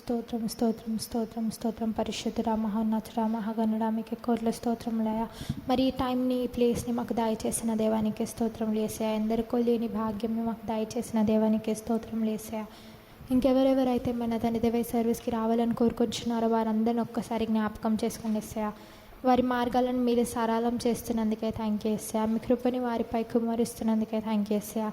స్తోత్రం స్తోత్రం స్తోత్రం స్తోత్రం పరిశుద్ధుడ మహోన్నతుడ మహాగణుడ మీకు కోట్ల స్తోత్రములయ. మరి ఈ టైంని ఈ ప్లేస్ని మాకు దయచేసిన దేవానికి స్తోత్రం లేసా. ఎందరికో లేని భాగ్యంని మాకు దయచేసిన దేవానికి స్తోత్రం లేసా. ఇంకెవరెవరైతే మన తండ్రి దేవ సర్వీస్కి రావాలని కోరుకొచ్చున్నారో వారందరిని ఒక్కసారి జ్ఞాపకం చేసుకుని వేసా. వారి మార్గాలను మీరే సరళం చేస్తున్నందుకే థ్యాంక్ యూ వేసా. మీ కృపని వారిపై కుమరిస్తున్నందుకే థ్యాంక్ యూ వేసా.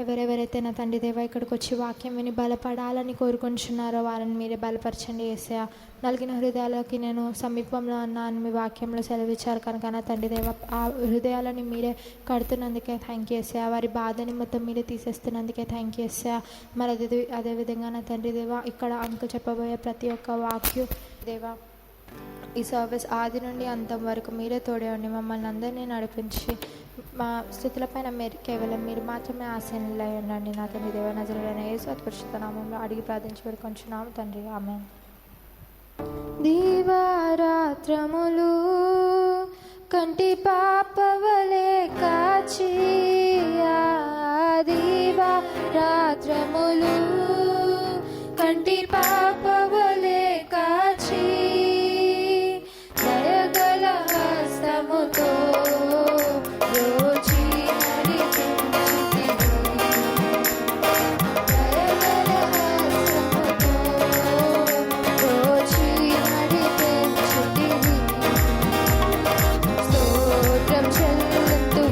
ఎవరెవరైతే నా తండ్రి దేవ ఇక్కడికి వచ్చి వాక్యం విని బలపడాలని కోరుకుంటున్నారో వారిని మీరే బలపరచండి యేసయ్య. నలిగిన హృదయాలకి నేను సమీపంలో ఉన్నాను మీ వాక్యంలో సెలవిచ్చారు కనుక నా తండ్రి దేవ ఆ హృదయాలని మీరే కడుతున్నందుకే థ్యాంక్ యూ యేసయ్య. వారి బాధని మొత్తం మీరే తీసేస్తున్నందుకే థ్యాంక్ యూ యేసయ్య. మరి అదేవిధంగా నా తండ్రి దేవ ఇక్కడ అంకు చెప్పబోయే ప్రతి ఒక్క వాక్యం దేవ ఈ సర్వీస్ ఆది నుండి అంతం వరకు మీరే తోడే ఉండి మమ్మల్ని అందరినీ నడిపించి మా స్థుతులపైన మీరు కేవలం మీరు మాత్రమే ఆశీనులై ఉండండి. నా తండ్రి దేవ నజరేయుడైన యేసు అతి పరిశుద్ధ నామములో అడిగి ప్రార్థించి వేడుకొంచున్నాము తండ్రి, ఆమేన్. దీవారాత్రములు కంటి పాపవలే కాచి దీవారాత్రములు కంటి పాపవలే కాచి దయగల హస్తముతో స్తోత్రం చెల్లింతు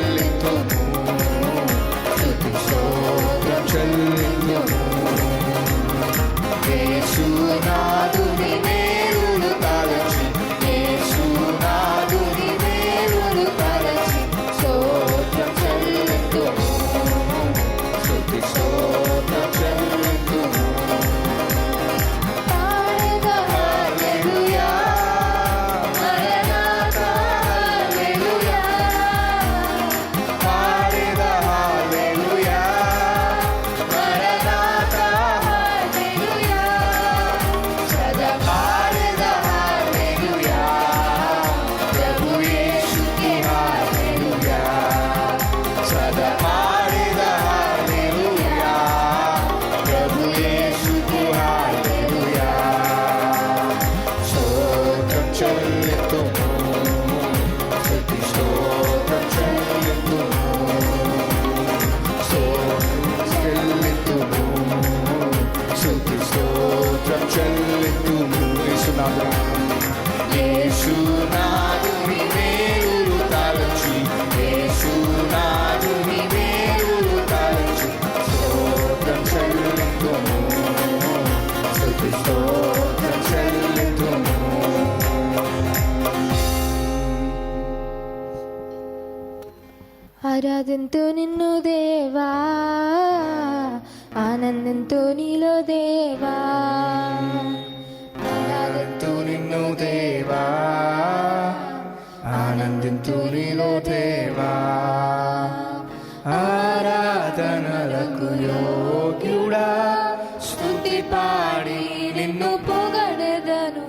చెల్లింతుము, స్తుతి స్తోత్రం చెల్లింతుము. యేసునాథుని మేలులు తలచి, యేసునాథుని మేలులు తలచి స్తోత్రం చెల్లింతుము, స్తుతి స్తోత్రం చెల్లింతుము. పాడేదా హల్లెలూయా, మరణాతా హల్లెలూయా, పాడేదా హల్లెలూయా, మరణాతా హల్లెలూయా, సదా పాడేదా హల్లెలూయా, ప్రభు యేసుకి హల్లెలూయా, సదా పాడేదా హల్లెలూయా, ప్రభు యేసుకి హల్లెలూయా. స్తోత్రం చెల్లింతుము, స్తుతి స్తోత్రం చెల్లింతుము, స్తోత్రం చెల్లింతుము, స్తుతి స్తోత్రం చెల్లింతుము. యేసునాథుని మేలులు తలచి, యేసునాథుని మేలులు తలచి స్తోత్రం చెల్లింతుము, స్తుతి స్తోత్రం చెల్లింతుము. ఆరాధంతో నిన్ను దేవా, ఆనందంతో నీలో దేవా, ఆరాధంతో నిన్ను దేవా, ఆనందింతు నీలో దేవా. ఆరాధనలకు యోగ్యుడా, స్తుతి పాడి నిన్ను పొగడెదను.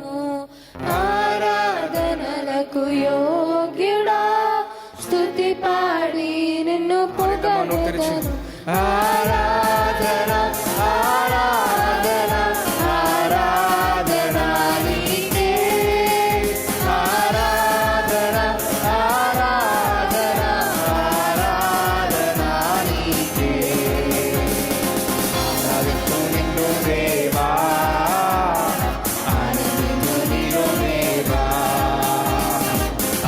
ఆరాధనలకు యోగ్యుడా, స్తుతి పాడి నిన్ను పొగడెదను. ఆరాధన ఆరాధన ఆరాధన నీకే, ఆరాధన ఆరాధన ఆరాధన నీకే. ఆరాధించు నిన్ను దేవా, ఆనందించు నీలో దేవా,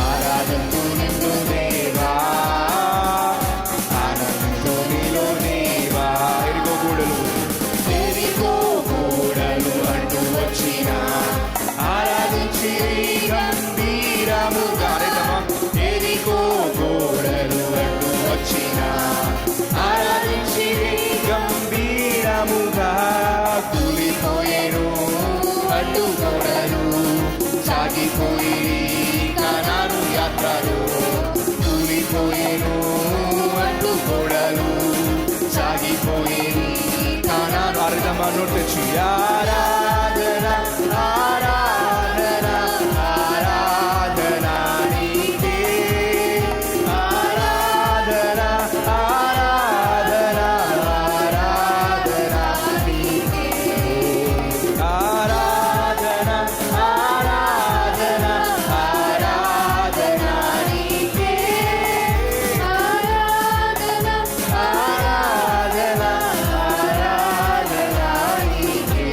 ఆరాధించు నిన్ను దేవా, ఆనందించు నీలో దేవా. ఎరికో గోడలు అంటూ వచ్చిన ఆరాధించి గంభీరముగా, ఎరికో గోడలు అంటూ వచ్చిన ఆరాధించి గంభీరముగా, కూలిపోయేను అడ్డు గోడలు, సాగిపోయి కనాను యాత్రలు, కూలిపోయేను అడ్డు గోడలు, సాగిపోయి కనాను. అర్థమను తెచ్చి ఆరాధన ఆరాధన ఆరాధన నీకే, ఆరాధన ఆరాధన ఆరాధన నీకే, ఆరాధన ఆరాధన ఆరాధన నీకే, ఆరాధన ఆరాధన ఆరాధన నీకే.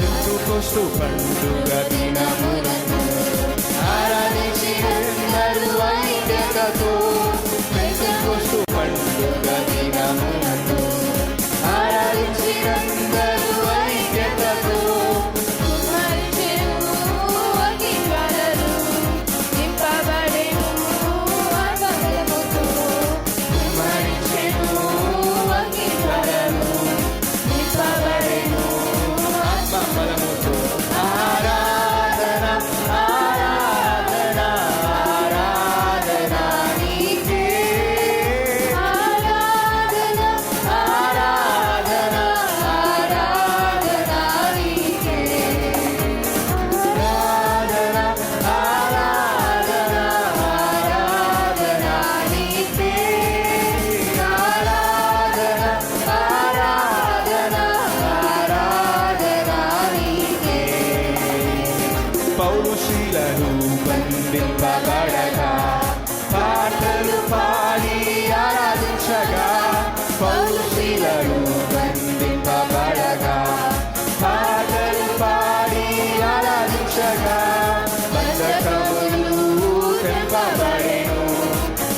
పెంతుకొస్తు పండుగ దినములను ఆరాధించినందరూ ఐక్యతతో, పెంతుకొస్తు పండుగ దినములను ఆరాధించినందరూ ఐక్యతతో, కుమ్మరించెను అగ్నిజ్వాలలు, నింపబడెను ఆత్మబలముతో. కుమ్మరించెను అగ్నిజ్వాలలు, నింపబడెను ఆత్మబలముతో. ఆరాధన ఆరాధన ఆరాధన నీకే,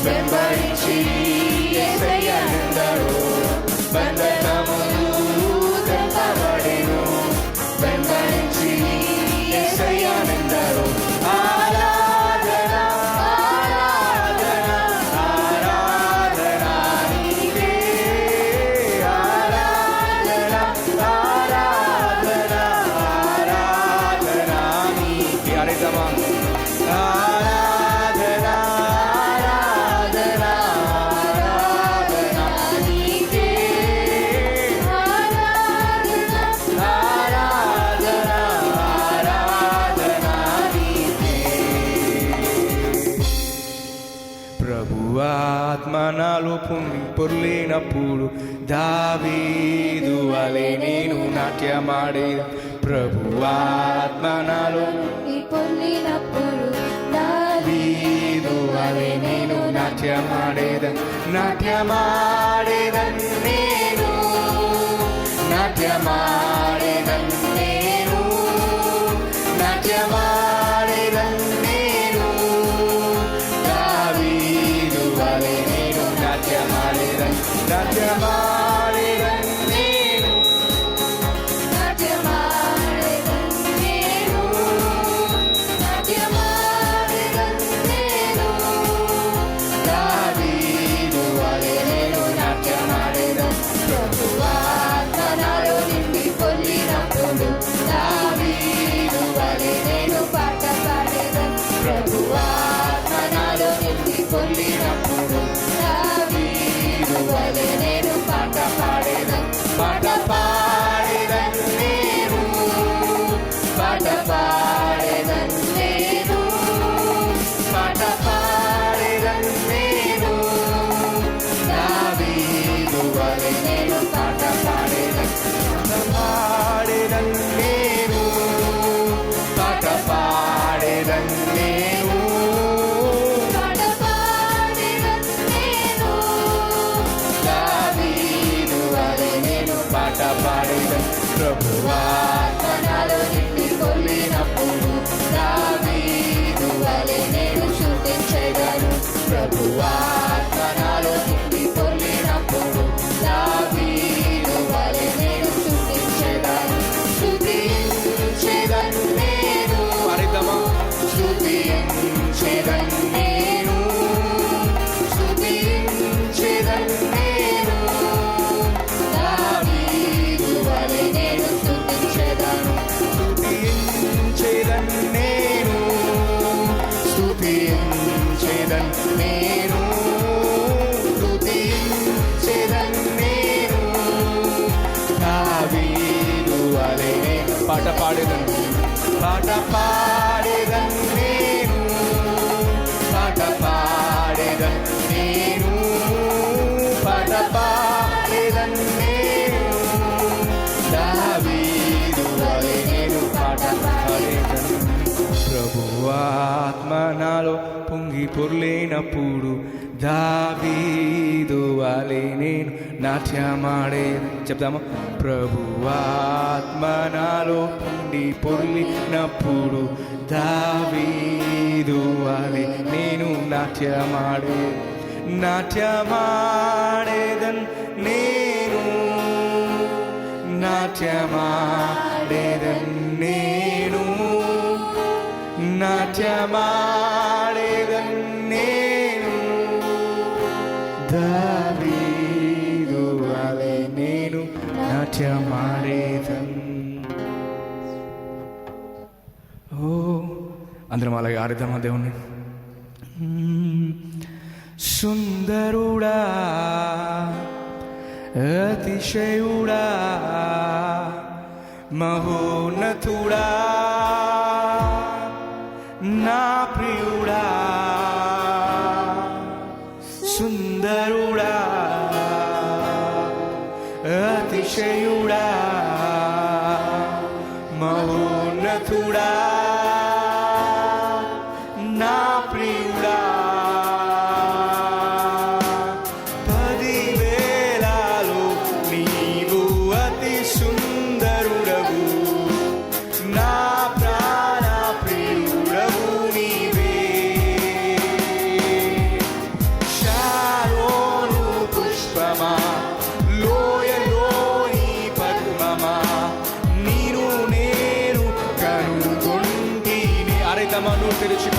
వెంబడించి యేసయ్యనెందరో బంధనములు తెంపబడెను వెంబడించి యేసయ్యనెందరో ఆరాధన ఆరాధన ఆరాధన నీకే ఆరాధన ఆరాధన ఆరాధన నీకే అరేదమా ఆరాధన ఆరాధన ఆరాధన నీకే ఆరాధన ఆరాధన ఆరాధన నీకే ప్రభువాత్మ నాలో పొర్లినప్పుడు దావీదు వలె నేను నాట్యమాడే ప్రభువాత్మ నాలో పొందినప్పుడు దావీదు వలె నేను నాట్యమాడేదన్ నాట్యమాడేదన్ నేను నాట్యమాడేదన్ నేను నాట్యమాడేదన్ నేను దావీదు వలె నేను నాట్యమాడేదన్ నాట్యమాడేదన్ నేను నాట్యమాడెదన్ నేను నాట్యమాడెదన్ నేను దావీదు వలె నేను నాట్యమాడేదన్ ప్రభువాత్మ నాలో నిండి పొందినప్పుడు దావీదు వలె నేను పాట పాడేదన్ ప్రభువాత్మ నాలో నిండి పొందినప్పుడు దావీదు వలె నేను పాట పాడేదన్ పాట పాడేదన్ నేను పాట పాడేదన్ నేను పాట పాడేదన్ నేను దావీదు వలె నేను పాట పాడేదన్ పాడేదన్ నేను పాట పాడేదన్ నేను పాట పాడేదన్ నేను దావీదు వలె నేను పాట పాడేదన్ ప్రభువాత్మ నాలో నిండి పొర్లినప్పుడు దావీదు వలె నేను స్తుతించెదను ప్రభువాత్మ నాలో నిండి పొర్లినప్పుడు దావీదు వలె నేను స్తుతించెదను స్తుతించెదను నేను అరిదమా స్తుతించెదను నేను స్తుతించెదను నేను దావీదు వలె నేను స్తుతించెదను స్తుతించెదను నేను స్తుతించెదను నేను స్తుతించెదను నేను దావీదు వలె నేను పాట పాడేదను పాట పాడేదను నేను పాట పాడేదను నేను పాట పాడేదను నేను దావీదు వలె నేను పాట పాడేదను ప్రభువాత్మ నాలో పొంగి పొర్లేనప్పుడు దావీదు వలె నేను నాట్యమాడే చెప్తామా ప్రభువాత్మ నాలో పొంగి పొర్లినప్పుడు దావీదు వలె నేను నాట్యమాడేదన్ నేను నాట్యమాడేదన్ నేను నాట్యమాడేదన్ నేను దావీదు వలె నేను నాట్యమాడేదన్ ఓ అందరం అలాగే ఆడదామా దేవుణ్ణి సుందరుడా అతిశయుడా మహోన్నతుడా నా ప్రియుడా సుందరుడా అతిశయుడా మహోన్నతుడా నా ప్రియుడా 10,000లో నీవు అతి సుందరుడవు నా ప్రాణ ప్రియుడవు నీవే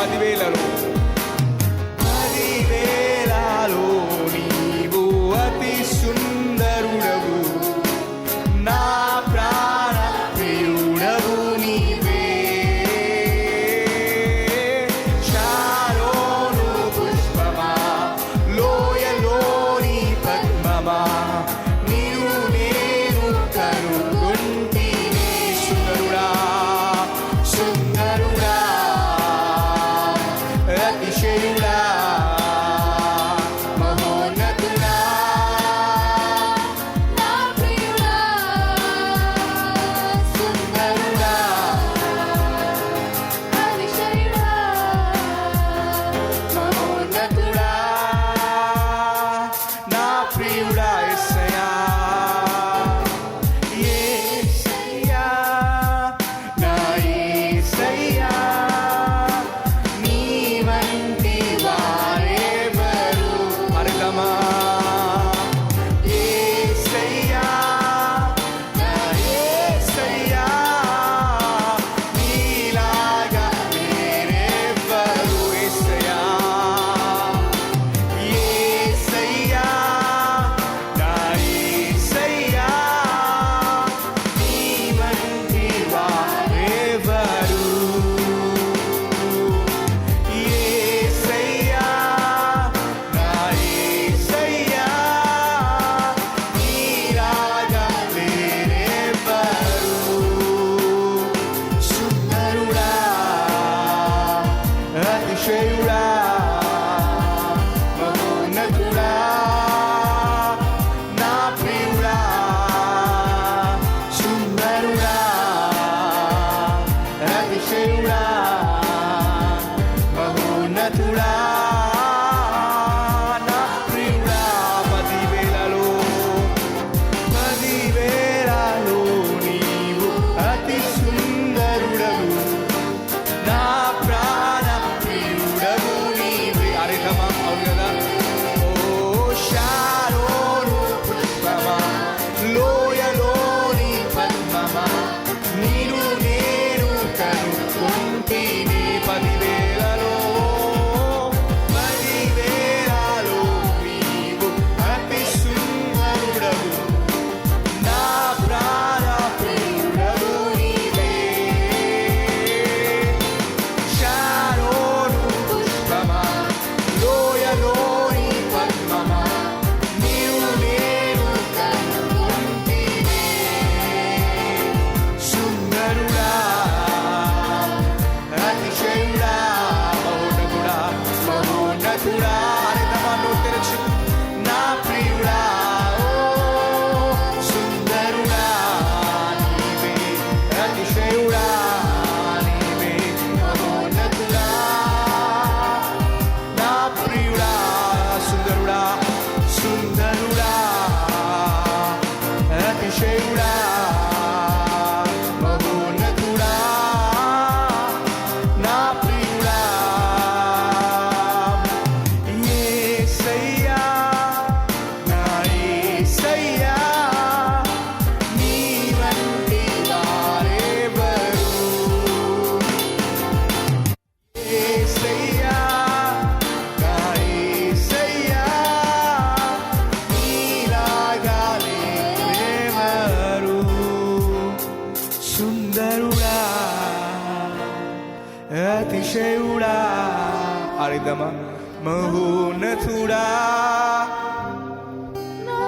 పదివేలలో నీవు అతి సుందరుడవు నా ప్రాణ ప్రియుడవు నీవే శారోను పుష్పమా లోయలోని పద్మమా నీవు నేను కనుగొంటిని సుందరుడా సుందరుడా అతిశయుడా మహోన్నతుడా నా ప్రియుడా సుందరుడా అతిశయుడా మహోన్నతుడా నా ప్రియుడా యేసయ్యా యేసయ్యా నా యేసయ్యా నీ వంటి వారెవరు అర్థమా యేసయ్యా నా యేసయ్యా నీలాగా వేరెవరు యేసయ్యా యేసయ్యా నా యేసయ్యా నీ వంటి వారెవరు యేసయ్యా నా యేసయ్యా నీలాగా వేరెవరు సుందరుడా అతిశయుడా మహోన్నతుడా నా ప్రియుడా సుందరుడా అతిశయుడా మహోన్నతుడా నా ప్రియుడా పదివేలలో నీవు అతి సుందరుడవు నా ప్రాణ ప్రియుడవు నీవే అర్థమా అవును కదా ఓ శారోను పుష్పమా లోయలోని పద్మమా నీరు నేను కనుగొంటిని పదివేలలో నీవు అతి సుందరుడవు నా ప్రాణ ప్రియుడవు నీవే శారోను పుష్పమా లోయలోని పద్మమా నీవు నేను కనుగొంటిని సుందరుడా అతిశయుడా మహోన్నతుడా మహోన్నతుడా అర్థమా నోరు తెరచి నా ప్రియుడా ఓ సుందరుడా నీవే అతిశయుడా నీవే మహోన్నతుడా నా ప్రియుడా సుందరుడా సుందరుడా అతిశయుడా మహోన్నతుడా నా ప్రియుడా యేసయ్యా నా యేసయ్యా నీ వంటి వారెవరు యేసయ్యా నా యేసయ్యా నీలాగా లేరెవరు సుందరుడా అతిశయుడా అర్థమా మహోన్నతుడా నా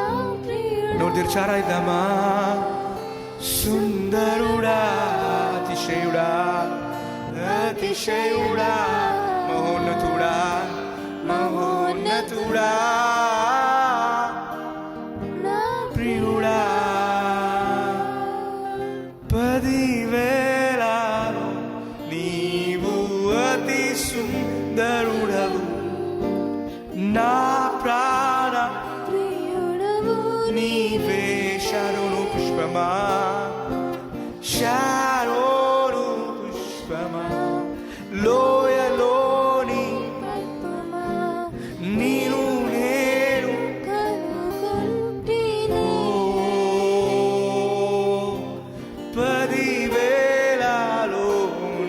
ప్రియుడా నోరు తెరిచారా ఇద్దామా సుందరుడా అతిశయుడా అతిశయుడా మహోన్నతుడా మహోన్నతుడా నా ప్రియుడా పదివేలలో నీవు అతి సుందరుడవు నా ప్రాణ ప్రియుడవు నీవే శారోను పుష్పమా శారోను పుష్పమా లోయలోని పద్మమా నీను నేను కనుగొంటిని పదివేలలో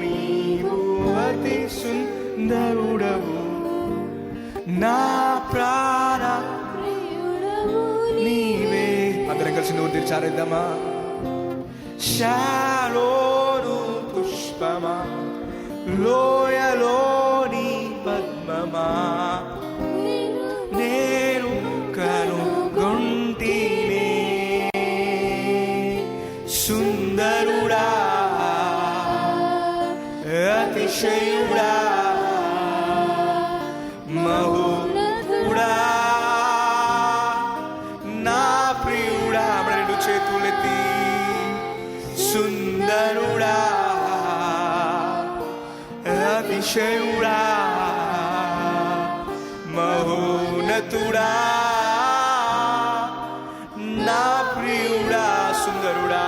నీవు అతి కలిసి నోరు తెరిచారేద్దామా. షారోను పుష్పమా, లోయలోని పద్మమా, నేను కనుగొంటినే సుందరుడా, అతిశయుడా, మహోన్నతుడా, నా ప్రియుడా. మన రెండు చేతులెత్తి సుందరుడా, అతిశయుడా, మహోన్నతుడా, నా ప్రియుడా. సుందరుడా,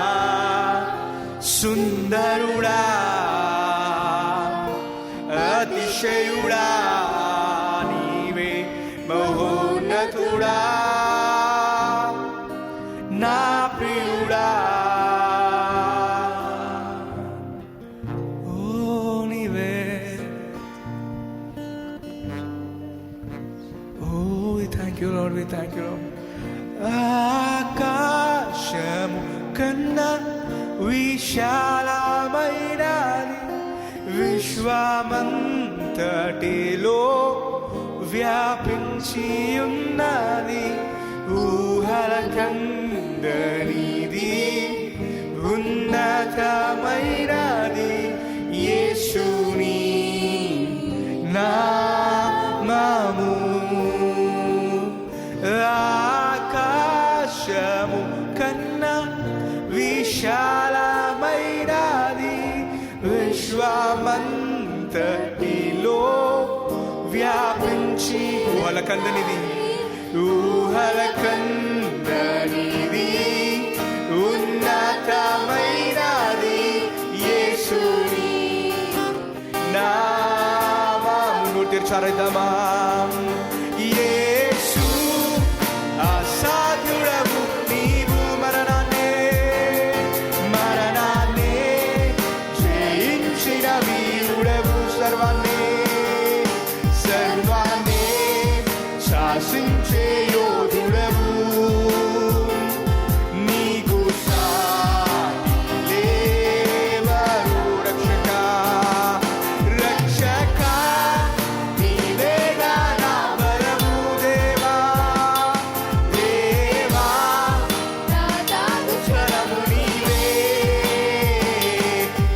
సుందరుడా, అతిశయుడా, నీవే మహోన్నతుడా, నా ప్రియుడా. ఓ నీవే. ఓ we thank you Lord, we thank you Lord. ఆకాశము కన్నా విశాలమైనది విశ్వమంతటిలో వ్యాపించి ఉన్నది, ఊహల కందనిది ఉన్నతమైనది యేసుని నామము. ఆకాశము కన్నా విశాలమైనది విశ్వమంతటిలో వ్యాపించి, ఊహల కందనిది, ఊహల కందనిది ఉన్నతమైనది యేసుని నామము. తెరిచారేద్దామా. యేసు అసాధ్యుడవు నీవు, మరణాన్నే జయించిన వీరుడవు, సర్వాన్నే శాసించే యోధుడవు, నీకు సాటి లేవరు. రక్షక రక్షక నీవేగా నా బలము, దేవా దేవా నా దాగుచరము నీవే,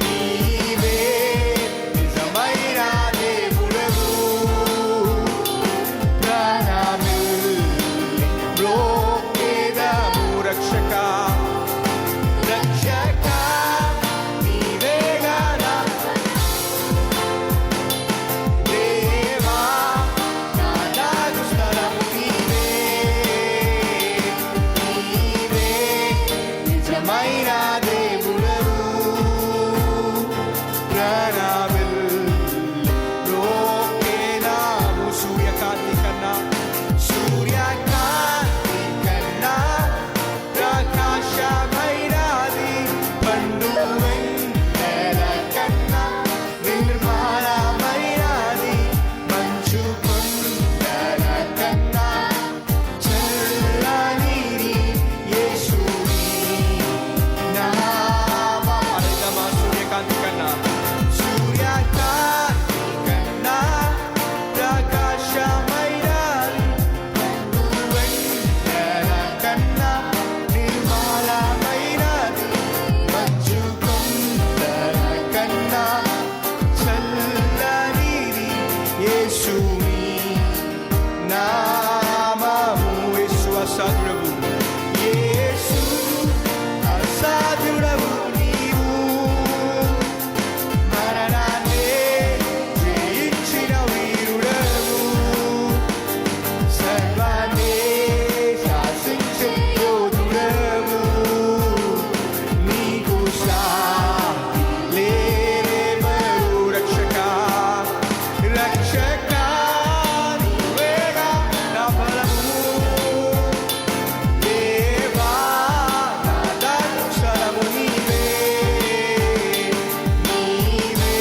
నీవే నిజమైన దేవుడవు. రక్షక రక్షక నీవేగా నా దేవా, నా దాగుస్థలము నీవే, నీవే నిజమైన దేవుడవు. ప్రణామిల్లోకేనాము సూర్యకాంతి కన్నా, సూర్యకాంతి కన్నా ప్రకాశమైనది, పండు వెన్నెల కన్నా నిర్మలమైనది, మంచు కొండల కన్నా చల్లనిది యేసుని నామము. సూర్యకాంతి కన్నా, సూర్యకాంతి కన్నా ప్రకాశమైనది, పండు వెన్నెల కన్నా నిర్మలమైనది, మంచు కొండల కన్నా చల్లనిది యేసుని నామము. యేసు అసాధ్యుడవు, యేసు అసాధ్యుడవు నీవు, మరణాన్నే జయించిన వీరుడవు, సర్వాన్నే శాసించే యోధుడవు, నీకు సాటి లేరెవరు. రక్షక రక్షక నీవేగా నా బలము, దేవా నా దాగుస్థలము నీవే, నీవే.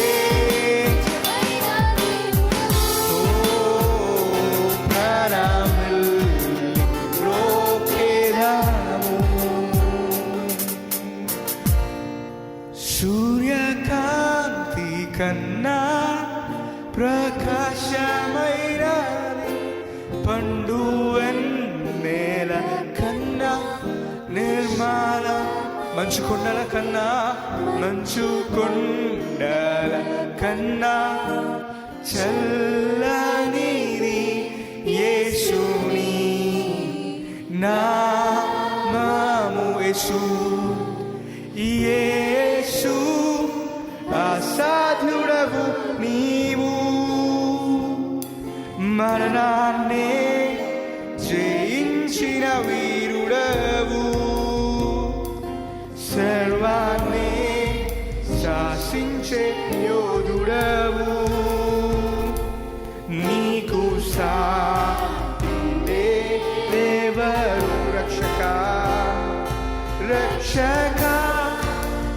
ఓ ప్రణామిల్లోకేనాము నిండు వెన్నెల కన్నా నిర్మల మంచు కొండల కన్నా మంచు కొండల కన్నా చల్లనిది యేసుని నామము. యేసు యేసు అసాధ్యుడవు నీవు, మరణాన్నే జయించిన వీరుడవు, సర్వాన్ని శాసించే యోధుడవు, నీకు సాటి దేవరు రక్షక రక్షక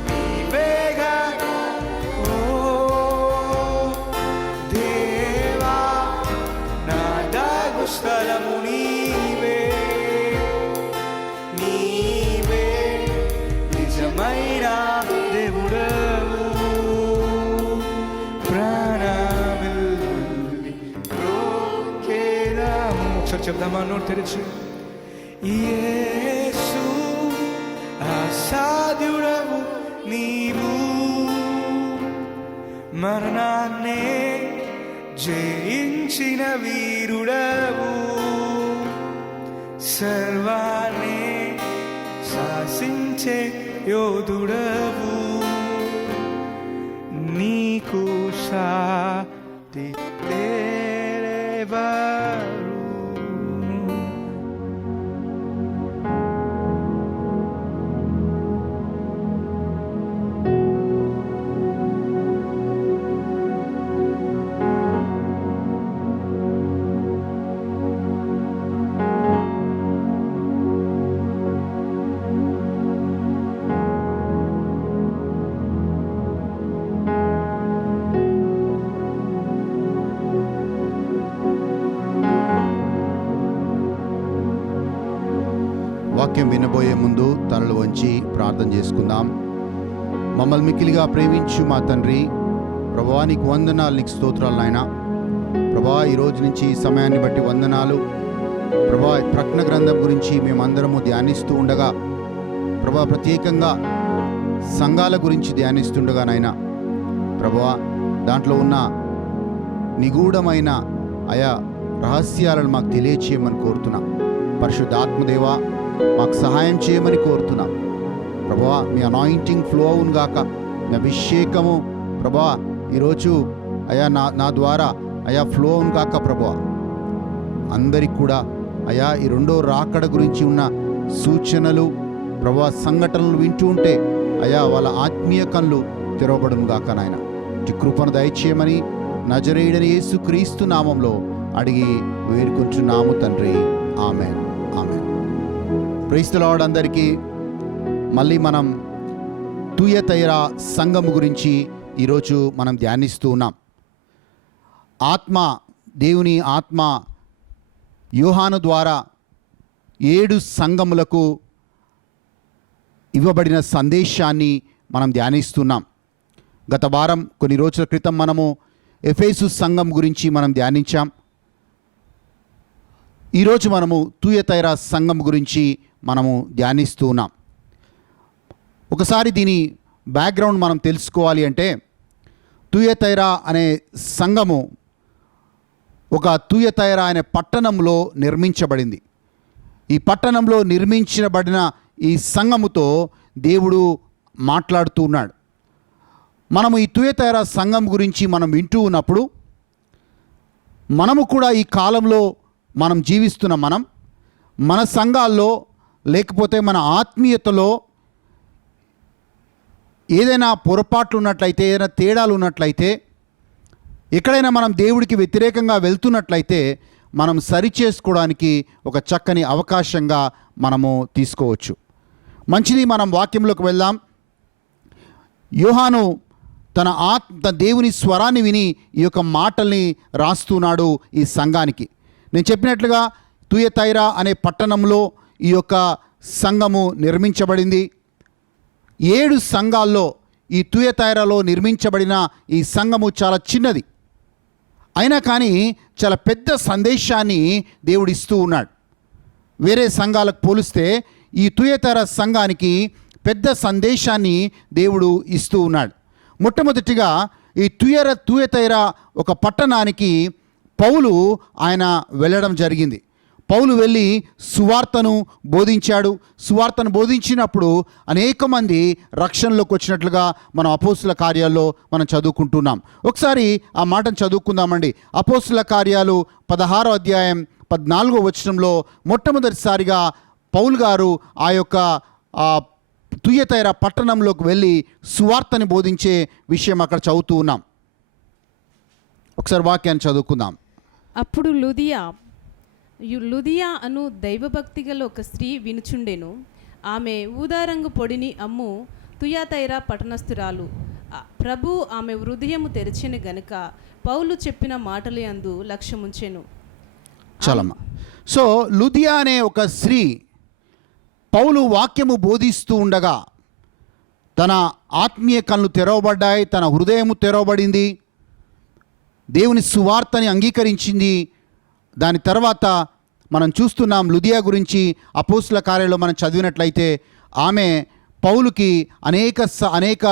నీవేగా ఓ దేవా, నా దాగు స్థలము నీవే, నీవే నిజమైన దేవుడవు, ప్రాణమిల్లి బ్రోకేదము. ఒకసారి చెప్దామా నోరు తెరిచి? యేసు అసాధ్యుడవు నీవు, మరణాన్నే జయించిన వీరుడవు, సర్వాన్ని శాసించే యోధుడవు, నీకు సాటి దేవరు. వాక్యం వినబోయే ముందు తలలు వంచి ప్రార్థన చేసుకుందాం. మమ్మల్ని మిక్కిలిగా ప్రేమించు మా తండ్రి, ప్రభువా నీకు వందనాలు, నీకు స్తోత్రాలు నాయన. ప్రభువా ఈ రోజు నుంచి ఈ సమయాన్ని బట్టి వందనాలు. ప్రభువా ప్రకటన గ్రంథం గురించి మేమందరము ధ్యానిస్తూ ఉండగా, ప్రభువా ప్రత్యేకంగా సంఘాల గురించి ధ్యానిస్తుండగా నాయన, ప్రభువా దాంట్లో ఉన్న నిగూఢమైన ఆయా రహస్యాలను మాకు తెలియచేయమని కోరుతున్నాం. పరిశుద్ధాత్మదేవా మాకు సహాయం చేయమని కోరుతున్నాం. ప్రభువా మీ అనాయింటింగ్ ఫ్లో అవును గాక, మీ అభిషేకము ప్రభువా ఈరోజు అయా నా ద్వారా అయా ఫ్లో అవును గాక. ప్రభువా అందరికి కూడా అయా ఈ రెండో రాకడ గురించి ఉన్న సూచనలు ప్రభువా సంఘటనలు వింటూ ఉంటే అయా వాళ్ళ ఆత్మీయ కళ్ళు తెరవబడును గాక నాయన. ఈ కృపను దయచేయమని నజరేయుడైన యేసుక్రీస్తు నామంలో అడిగి వేడుకుంటున్నాము తండ్రి. ఆమేన్, ఆమేన్. Praise the Lord. అందరికీ మళ్ళీ మనం తుయతైరా సంఘము గురించి ఈరోజు మనం ధ్యానిస్తూ ఉన్నాం. ఆత్మ, దేవుని ఆత్మ యోహాను ద్వారా 7 సంఘములకు ఇవ్వబడిన సందేశాన్ని మనం ధ్యానిస్తున్నాం. గత వారం కొన్ని రోజుల క్రితం మనము ఎఫెసు సంఘం గురించి మనం ధ్యానించాం. ఈరోజు మనము తుయతైరా సంఘం గురించి మనము ధ్యానిస్తూ ఉన్నాం. ఒకసారి దీని బ్యాక్గ్రౌండ్ మనం తెలుసుకోవాలి అంటే, తుయతైరా అనే సంఘము ఒక తుయతైరా అనే పట్టణంలో నిర్మించబడింది. ఈ పట్టణంలో నిర్మించబడిన ఈ సంఘముతో దేవుడు మాట్లాడుతూ ఉన్నాడు. మనము ఈ తుయతైరా సంఘం గురించి మనం వింటూ ఉన్నప్పుడు, మనము కూడా ఈ కాలంలో మనం జీవిస్తున్న మన సంఘాల్లో లేకపోతే మన ఆత్మీయతలో ఏదైనా పొరపాట్లు ఉన్నట్లయితే, ఏదైనా తేడాలు ఉన్నట్లయితే, ఎక్కడైనా మనం దేవుడికి వ్యతిరేకంగా వెళ్తున్నట్లయితే మనం సరిచేసుకోవడానికి ఒక చక్కని అవకాశంగా మనము తీసుకోవచ్చు. మంచిది, మనం వాక్యంలోకి వెళ్దాం. యోహాను తన దేవుని స్వరాన్ని విని ఈ యొక్క మాటల్ని రాస్తున్నాడు ఈ సంఘానికి. నేను చెప్పినట్లుగా తుయతైరా అనే పట్టణంలో ఈ యొక్క సంఘము నిర్మించబడింది. 7 సంఘాల్లో ఈ తుయతైరాలో నిర్మించబడిన ఈ సంఘము చాలా చిన్నది. అయినా కానీ చాలా పెద్ద సందేశాన్ని దేవుడు ఇస్తూ ఉన్నాడు. వేరే సంఘాలకు పోలిస్తే ఈ తుయతైర సంఘానికి పెద్ద సందేశాన్ని దేవుడు ఇస్తూ ఉన్నాడు. మొట్టమొదటిగా ఈ తుయతైర ఒక పట్టణానికి పౌలు ఆయన వెళ్ళడం జరిగింది. పౌలు వెళ్ళి సువార్తను బోధించాడు. సువార్తను బోధించినప్పుడు అనేక మంది రక్షణలోకి వచ్చినట్లుగా మనం అపోస్తుల కార్యాల్లో మనం చదువుకుంటున్నాం. ఒకసారి ఆ మాటను చదువుకుందామండి. అపోస్తుల కార్యాలు 16వ అధ్యాయం 14వ వచనంలో మొట్టమొదటిసారిగా పౌలు గారు ఆ యొక్క తుయతైర పట్టణంలోకి వెళ్ళి సువార్తని బోధించే విషయం అక్కడ చదువుతూ ఉన్నాం. ఒకసారి వాక్యాన్ని చదువుకుందాం. అప్పుడు లుదియా అను దైవభక్తి గల ఒక స్త్రీ వినుచుండెను. ఆమె ఊదారంగు పొడిని అమ్ము తుయతైర పట్టణస్థురాలు. ప్రభు ఆమె హృదయము తెరిచిన గనుక పౌలు చెప్పిన మాటల యందు లక్ష్యముంచెను. చాలమ్మా. సో లుదియా అనే ఒక స్త్రీ పౌలు వాక్యము బోధిస్తూ ఉండగా తన ఆత్మీయ కళ్ళు తెరవబడ్డాయి, తన హృదయము తెరవబడింది, దేవుని సువార్తని అంగీకరించింది. దాని తర్వాత మనం చూస్తున్నాం లుదియా గురించి అపోస్తుల కార్యాల్లో మనం చదివినట్లయితే ఆమె పౌలుకి అనేక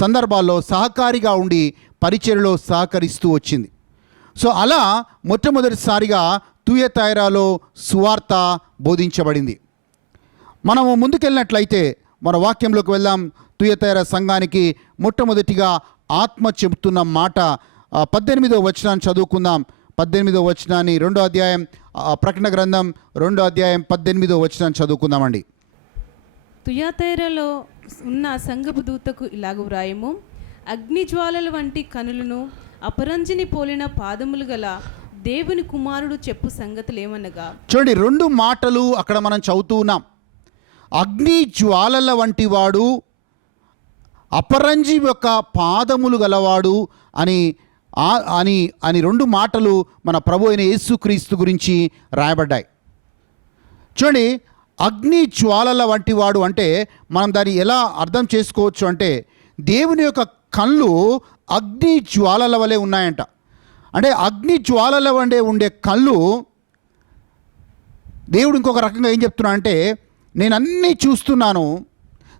సందర్భాల్లో సహకారిగా ఉండి పరిచర్యలో సహకరిస్తూ వచ్చింది. సో అలా మొట్టమొదటిసారిగా తుయతైరాలో సువార్త బోధించబడింది. మనము ముందుకెళ్ళినట్లయితే మన వాక్యంలోకి వెళ్దాం. తుయతైర సంఘానికి మొట్టమొదటిగా ఆత్మ చెబుతున్న మాట 18వ వచనాన్ని చదువుకుందాం. 18వ వచనాన్ని 2వ అధ్యాయం ప్రకటన గ్రంథం 2వ అధ్యాయం 18వ వచనాన్ని చదువుకుందామండి. తుయతైరలో ఉన్న సంఘపు దూతకు ఇలాగు వ్రాయము. అగ్నిజ్వాలల వంటి కనులను అపరంజిని పోలిన పాదములు గల దేవుని కుమారుడు చెప్పు సంగతులేమనగా. చూడండి, 2 మాటలు అక్కడ మనం చదువుతూ ఉన్నాం. అగ్ని జ్వాలల వంటి వాడు, అపరంజి యొక్క పాదములు గలవాడు అని 2 మాటలు మన ప్రభు అయిన యేసుక్రీస్తు గురించి రాయబడ్డాయి. చూడండి, అగ్ని జ్వాలల వంటి వాడు అంటే మనం దాన్ని ఎలా అర్థం చేసుకోవచ్చు అంటే దేవుని యొక్క కళ్ళు అగ్ని జ్వాలల వలె ఉన్నాయంట. అంటే అగ్ని జ్వాలల వలె ఉండే కళ్ళు దేవుడు ఇంకొక రకంగా ఏం చెప్తున్నా అంటే నేను అన్నీ చూస్తున్నాను,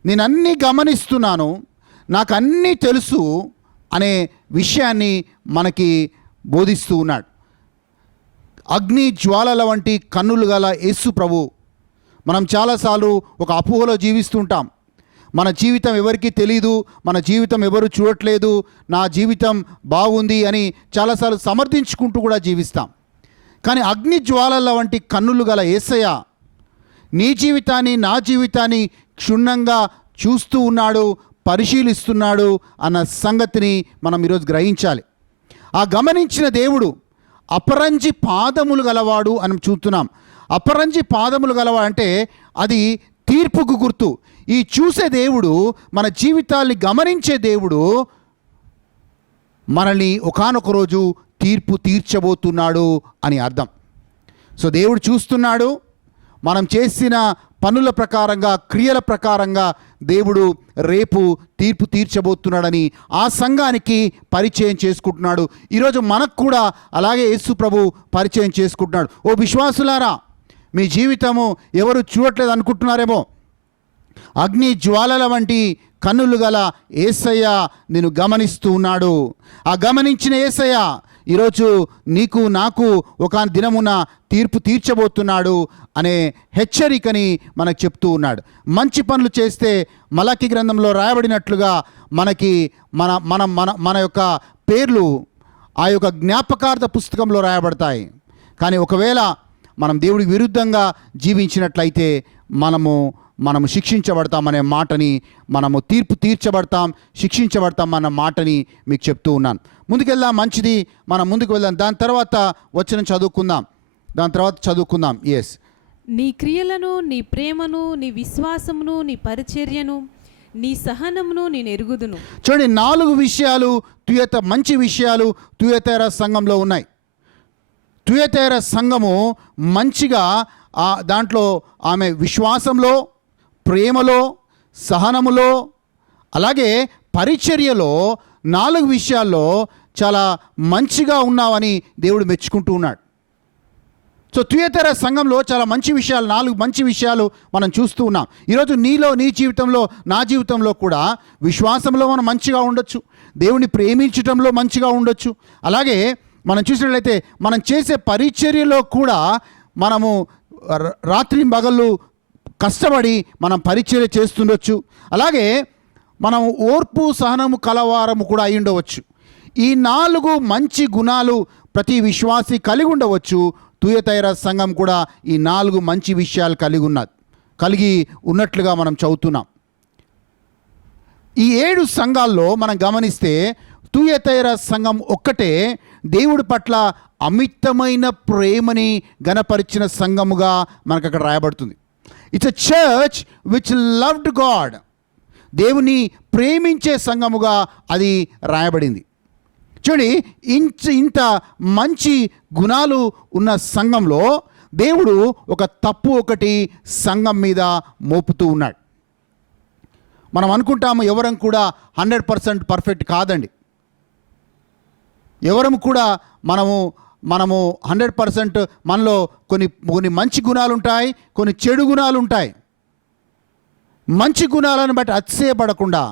నేను అన్నీ గమనిస్తున్నాను, నాకు అన్నీ తెలుసు అనే విషయాన్ని మనకి బోధిస్తూ ఉన్నాడు. అగ్ని జ్వాలల వంటి కన్నులు గల యేసు ప్రభు. మనం చాలాసార్లు ఒక అపోహలో జీవిస్తుంటాం. మన జీవితం ఎవరికీ తెలీదు, మన జీవితం ఎవరు చూడట్లేదు, నా జీవితం బాగుంది అని చాలాసార్లు సమర్థించుకుంటూ కూడా జీవిస్తాం. కానీ అగ్ని జ్వాలల వంటి కన్నులు గల యేసయ్య నీ జీవితాన్ని, నా జీవితాన్ని క్షుణ్ణంగా చూస్తూ ఉన్నాడు, పరిశీలిస్తున్నాడు అన్న సంగతిని మనం ఈరోజు గ్రహించాలి. ఆ గమనించిన దేవుడు అపరంజి పాదములు గలవాడు అని చూస్తున్నాం. అపరంజి పాదములు గలవాడు అంటే అది తీర్పుకు గుర్తు. ఈ చూసే దేవుడు, మన జీవితాల్ని గమనించే దేవుడు మనల్ని ఒకానొక రోజు తీర్పు తీర్చబోతున్నాడు అని అర్థం. సో దేవుడు చూస్తున్నాడు, మనం చేసిన పనుల ప్రకారంగా, క్రియల ప్రకారంగా దేవుడు రేపు తీర్పు తీర్చబోతున్నాడని ఆ సంఘానికి పరిచయం చేసుకుంటున్నాడు. ఈరోజు మనకు కూడా అలాగే యేసు ప్రభు పరిచయం చేసుకుంటున్నాడు. ఓ విశ్వాసులారా, మీ జీవితము ఎవరు చూడట్లేదు అనుకుంటున్నారేమో. అగ్ని జ్వాలల వంటి కన్నులు గల యేసయ్య నేను గమనిస్తూ ఉన్నాడు. ఆ గమనించిన యేసయ్య ఈరోజు నీకు నాకు ఒక దినమున తీర్పు తీర్చబోతున్నాడు అనే హెచ్చరికని మనకు చెప్తూ ఉన్నాడు. మంచి పనులు చేస్తే మలాకి గ్రంథంలో రాయబడినట్లుగా మనకి మన యొక్క పేర్లు ఆ యొక్క జ్ఞాపకార్థ పుస్తకంలో రాయబడతాయి. కానీ ఒకవేళ మనం దేవుడికి విరుద్ధంగా జీవించినట్లయితే మనము శిక్షించబడతామనే మాటని, మనము తీర్పు తీర్చబడతాం, శిక్షించబడతాం అన్న మాటని మీకు చెప్తూ ఉన్నాను. ముందుకెళ్దాం, మంచిది, మనం ముందుకు వెళ్దాం. దాని తర్వాత వచనం చదువుకుందాం. ఎస్, నీ క్రియలను, నీ ప్రేమను, నీ విశ్వాసమును, నీ పరిచర్యను, నీ సహనమును నేను ఎరుగుదును. చూడండి, 4 విషయాలు మంచి విషయాలు తుయతైర సంఘంలో ఉన్నాయి. తుయతైర సంఘము మంచిగా దాంట్లో ఆమె విశ్వాసంలో, ప్రేమలో, సహనములో, అలాగే పరిచర్యలో 4 విషయాల్లో చాలా మంచిగా ఉన్నావని దేవుడు మెచ్చుకుంటూ ఉన్నాడు. సో తుయతైర సంఘంలో చాలా మంచి విషయాలు, 4 మంచి విషయాలు మనం చూస్తూ ఉన్నాం. ఈరోజు నీ జీవితంలో, నా జీవితంలో కూడా విశ్వాసంలో మనం మంచిగా ఉండొచ్చు, దేవుని ప్రేమించటంలో మంచిగా ఉండొచ్చు. అలాగే మనం చూసినట్లయితే మనం చేసే పరిచర్యలో కూడా మనము రాత్రి పగళ్ళు కష్టపడి మనం పరిచర్య చేస్తుండొచ్చు. అలాగే మనం ఓర్పు సహనము కలవారము కూడా అయి ఉండవచ్చు. ఈ 4 మంచి గుణాలు ప్రతి విశ్వాసి కలిగి ఉండవచ్చు. తుయతైర సంఘం కూడా ఈ 4 మంచి విషయాలు కలిగి ఉన్నట్లుగా మనం చదువుతున్నాం. ఈ 7 సంఘాల్లో మనం గమనిస్తే తుయతైర సంఘం ఒక్కటే దేవుడి పట్ల అమితమైన ప్రేమని గణపరిచిన సంఘముగా మనకు అక్కడ రాయబడుతుంది. It's a church which loved God. దేవుని ప్రేమించే సంఘముగా అది రాయబడింది. చూడండి, ఇంత మంచి గుణాలు ఉన్న సంఘంలో దేవుడు ఒక తప్పు ఒకటి సంఘం మీద మోపుతూ ఉన్నాడు. మనం అనుకుంటాము ఎవరం కూడా 100% పర్ఫెక్ట్ కాదండి. ఎవరం కూడా మనము 100% మనలో కొన్ని మంచి గుణాలు ఉంటాయి, కొన్ని చెడు గుణాలు ఉంటాయి. మంచి గుణాలను బట్టి అతిశయపడకుండా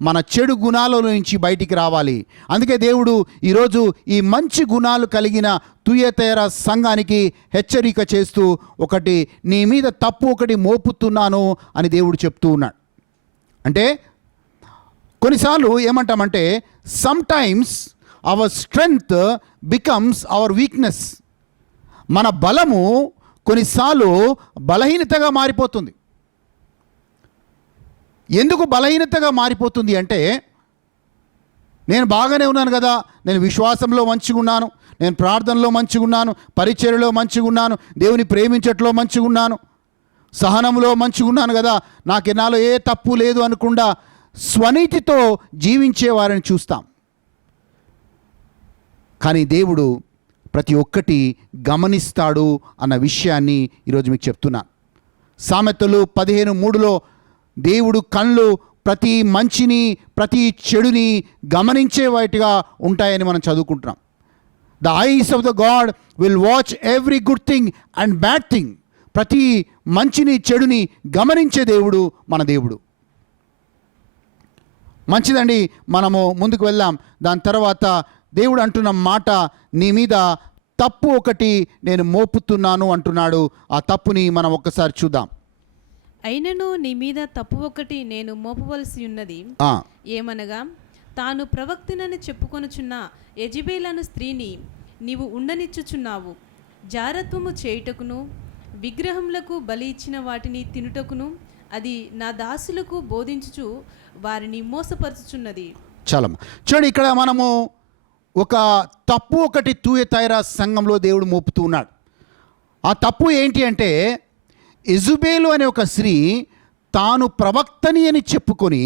మన చెడు గుణాల నుంచి బయటికి రావాలి. అందుకే దేవుడు ఈరోజు ఈ మంచి గుణాలు కలిగిన తుయతైర సంఘానికి హెచ్చరిక చేస్తూ నీ మీద తప్పు ఒకటి మోపుతున్నాను అని దేవుడు చెప్తూ ఉన్నాడు. అంటే కొన్నిసార్లు ఏమంటామంటే sometimes hour strength becomes hour weakness. మన బలము కొన్నిసార్లు బలహీనతగా మారిపోతుంది. ఎందుకు బలహీనతగా మారిపోతుంది అంటే, నేను బాగానే ఉన్నాను కదా, నేను విశ్వాసంలో మంచిగా ఉన్నాను, నేను ప్రార్థనలో మంచిగా ఉన్నాను, పరిచర్యలో మంచిగా ఉన్నాను, దేవుని ప్రేమించట్లో మంచిగా ఉన్నాను, సహనంలో మంచిగా ఉన్నాను కదా, నాలో ఏ తప్పు లేదు అనకుండా స్వనీతితో జీవించే వారిని చూస్తాం. కానీ దేవుడు ప్రతి ఒక్కటి గమనిస్తాడు అన్న విషయాన్ని ఈరోజు మీకు చెప్తున్నాను. సామెతలు 15:3లో దేవుడు కళ్ళు ప్రతి మంచిని ప్రతి చెడుని గమనించే వాటిగా ఉంటాయని మనం చదువుకుంటున్నాం. The eyes of the God will watch every good thing and bad thing. ప్రతి మంచిని చెడుని గమనించే దేవుడు మన దేవుడు. మంచిదండి, మనము ముందుకు వెళ్దాం. దాని తర్వాత దేవుడు అంటున్న మాట, నీ మీద తప్పు ఒకటి నేను మోపుతున్నాను అంటున్నాడు. ఆ తప్పుని మనం ఒక్కసారి చూద్దాం. అయినను నీ మీద తప్పు ఒకటి నేను మోపవలసి ఉన్నది. ఏమనగా, తాను ప్రవక్తనని చెప్పుకొనుచున్న యెజబెలను స్త్రీని నీవు ఉండనిచ్చుచున్నావు. జారత్వము చేయుటకును విగ్రహములకు బలి ఇచ్చిన వాటిని తినుటకును అది నా దాసులకు బోధించుచు వారిని మోసపరచుచున్నది. చాలా చూడండి, ఇక్కడ మనము ఒక తప్పు ఒకటి తుయతైర సంఘంలో దేవుడు మోపుతూ ఉన్నాడు. ఆ తప్పు ఏంటి అంటే, యెజబెలు అనే ఒక స్త్రీ తాను ప్రవక్తని అని చెప్పుకొని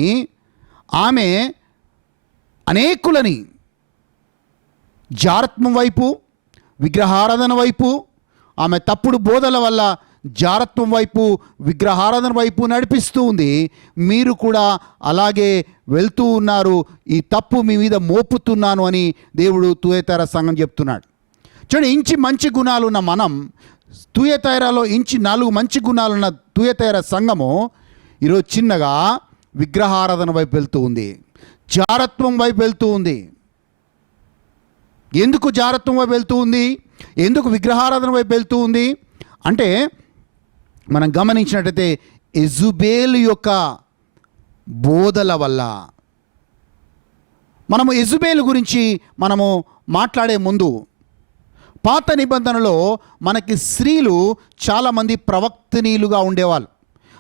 ఆమె అనేకులని జారత్వం వైపు, విగ్రహారాధన వైపు, ఆమె తప్పుడు బోధల వల్ల జారత్వం వైపు, విగ్రహారాధన వైపు నడిపిస్తూ ఉంది. మీరు కూడా అలాగే వెళ్తూ ఉన్నారు, ఈ తప్పు మీ మీద మోపుతున్నాను అని దేవుడు తుయతైర సంఘం చెప్తున్నాడు. చూడండి, ఇంచి మంచి గుణాలు ఉన్న మనం, తుయతైరలో 4 మంచి గుణాలున్న తుయతైర సంఘము ఈరోజు చిన్నగా విగ్రహారాధన వైపు వెళ్తూ ఉంది, జారత్వం వైపు వెళ్తూ ఉంది. ఎందుకు జారత్వం వైపు వెళ్తూ ఉంది, ఎందుకు విగ్రహారాధన వైపు వెళ్తూ ఉంది అంటే, మనం గమనించినట్టయితే యెజబెలు యొక్క బోధల వల్ల. మనము యెజబెలు గురించి మనము మాట్లాడే ముందు, పాత నిబంధనలో మనకి స్త్రీలు చాలామంది ప్రవక్తనీలుగా ఉండేవాళ్ళు.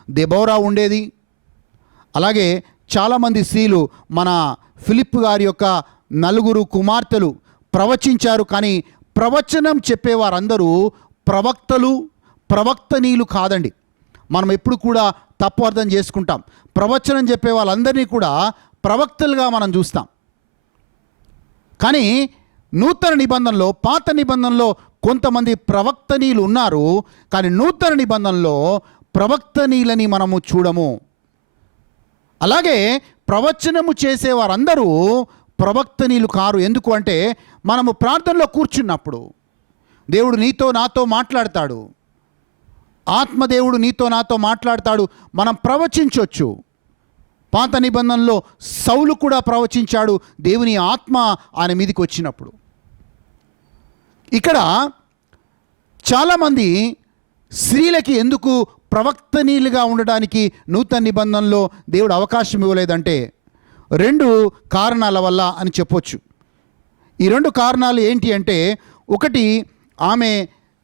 దెబోరా ఉండేది. అలాగే చాలామంది స్త్రీలు, మన ఫిలిప్ గారి యొక్క 4 కుమార్తెలు ప్రవచించారు. కానీ ప్రవచనం చెప్పేవారందరూ ప్రవక్తనీలు కాదండి. మనం ఎప్పుడు కూడా తప్పు అర్థం చేసుకుంటాం. ప్రవచనం చెప్పే వాళ్ళందరినీ కూడా ప్రవక్తలుగా మనం చూస్తాం. కానీ నూతన నిబంధనలో, పాత నిబంధనలో కొంతమంది ప్రవక్తనీయులు ఉన్నారు, కానీ నూతన నిబంధనలో ప్రవక్తనీయులని మనము చూడము. అలాగే ప్రవచనము చేసేవారందరూ ప్రవక్తనీయులు కారు. ఎందుకు అంటే మనము ప్రార్థనలో కూర్చున్నప్పుడు దేవుడు నీతో నాతో మాట్లాడతాడు, ఆత్మదేవుడు నీతో నాతో మాట్లాడతాడు. మనం ప్రవచించవచ్చు. పాత నిబంధనలో సౌలు కూడా ప్రవచించాడు, దేవుని ఆత్మ ఆయన మీదకి వచ్చినప్పుడు. ఇక్కడ చాలామంది స్త్రీలకి ఎందుకు ప్రవక్తనీయులుగా ఉండడానికి నూతన నిబంధనలో దేవుడు అవకాశం ఇవ్వలేదంటే 2 కారణాల వల్ల అని చెప్పొచ్చు. ఈ 2 కారణాలు ఏంటి అంటే, ఒకటి, ఆమె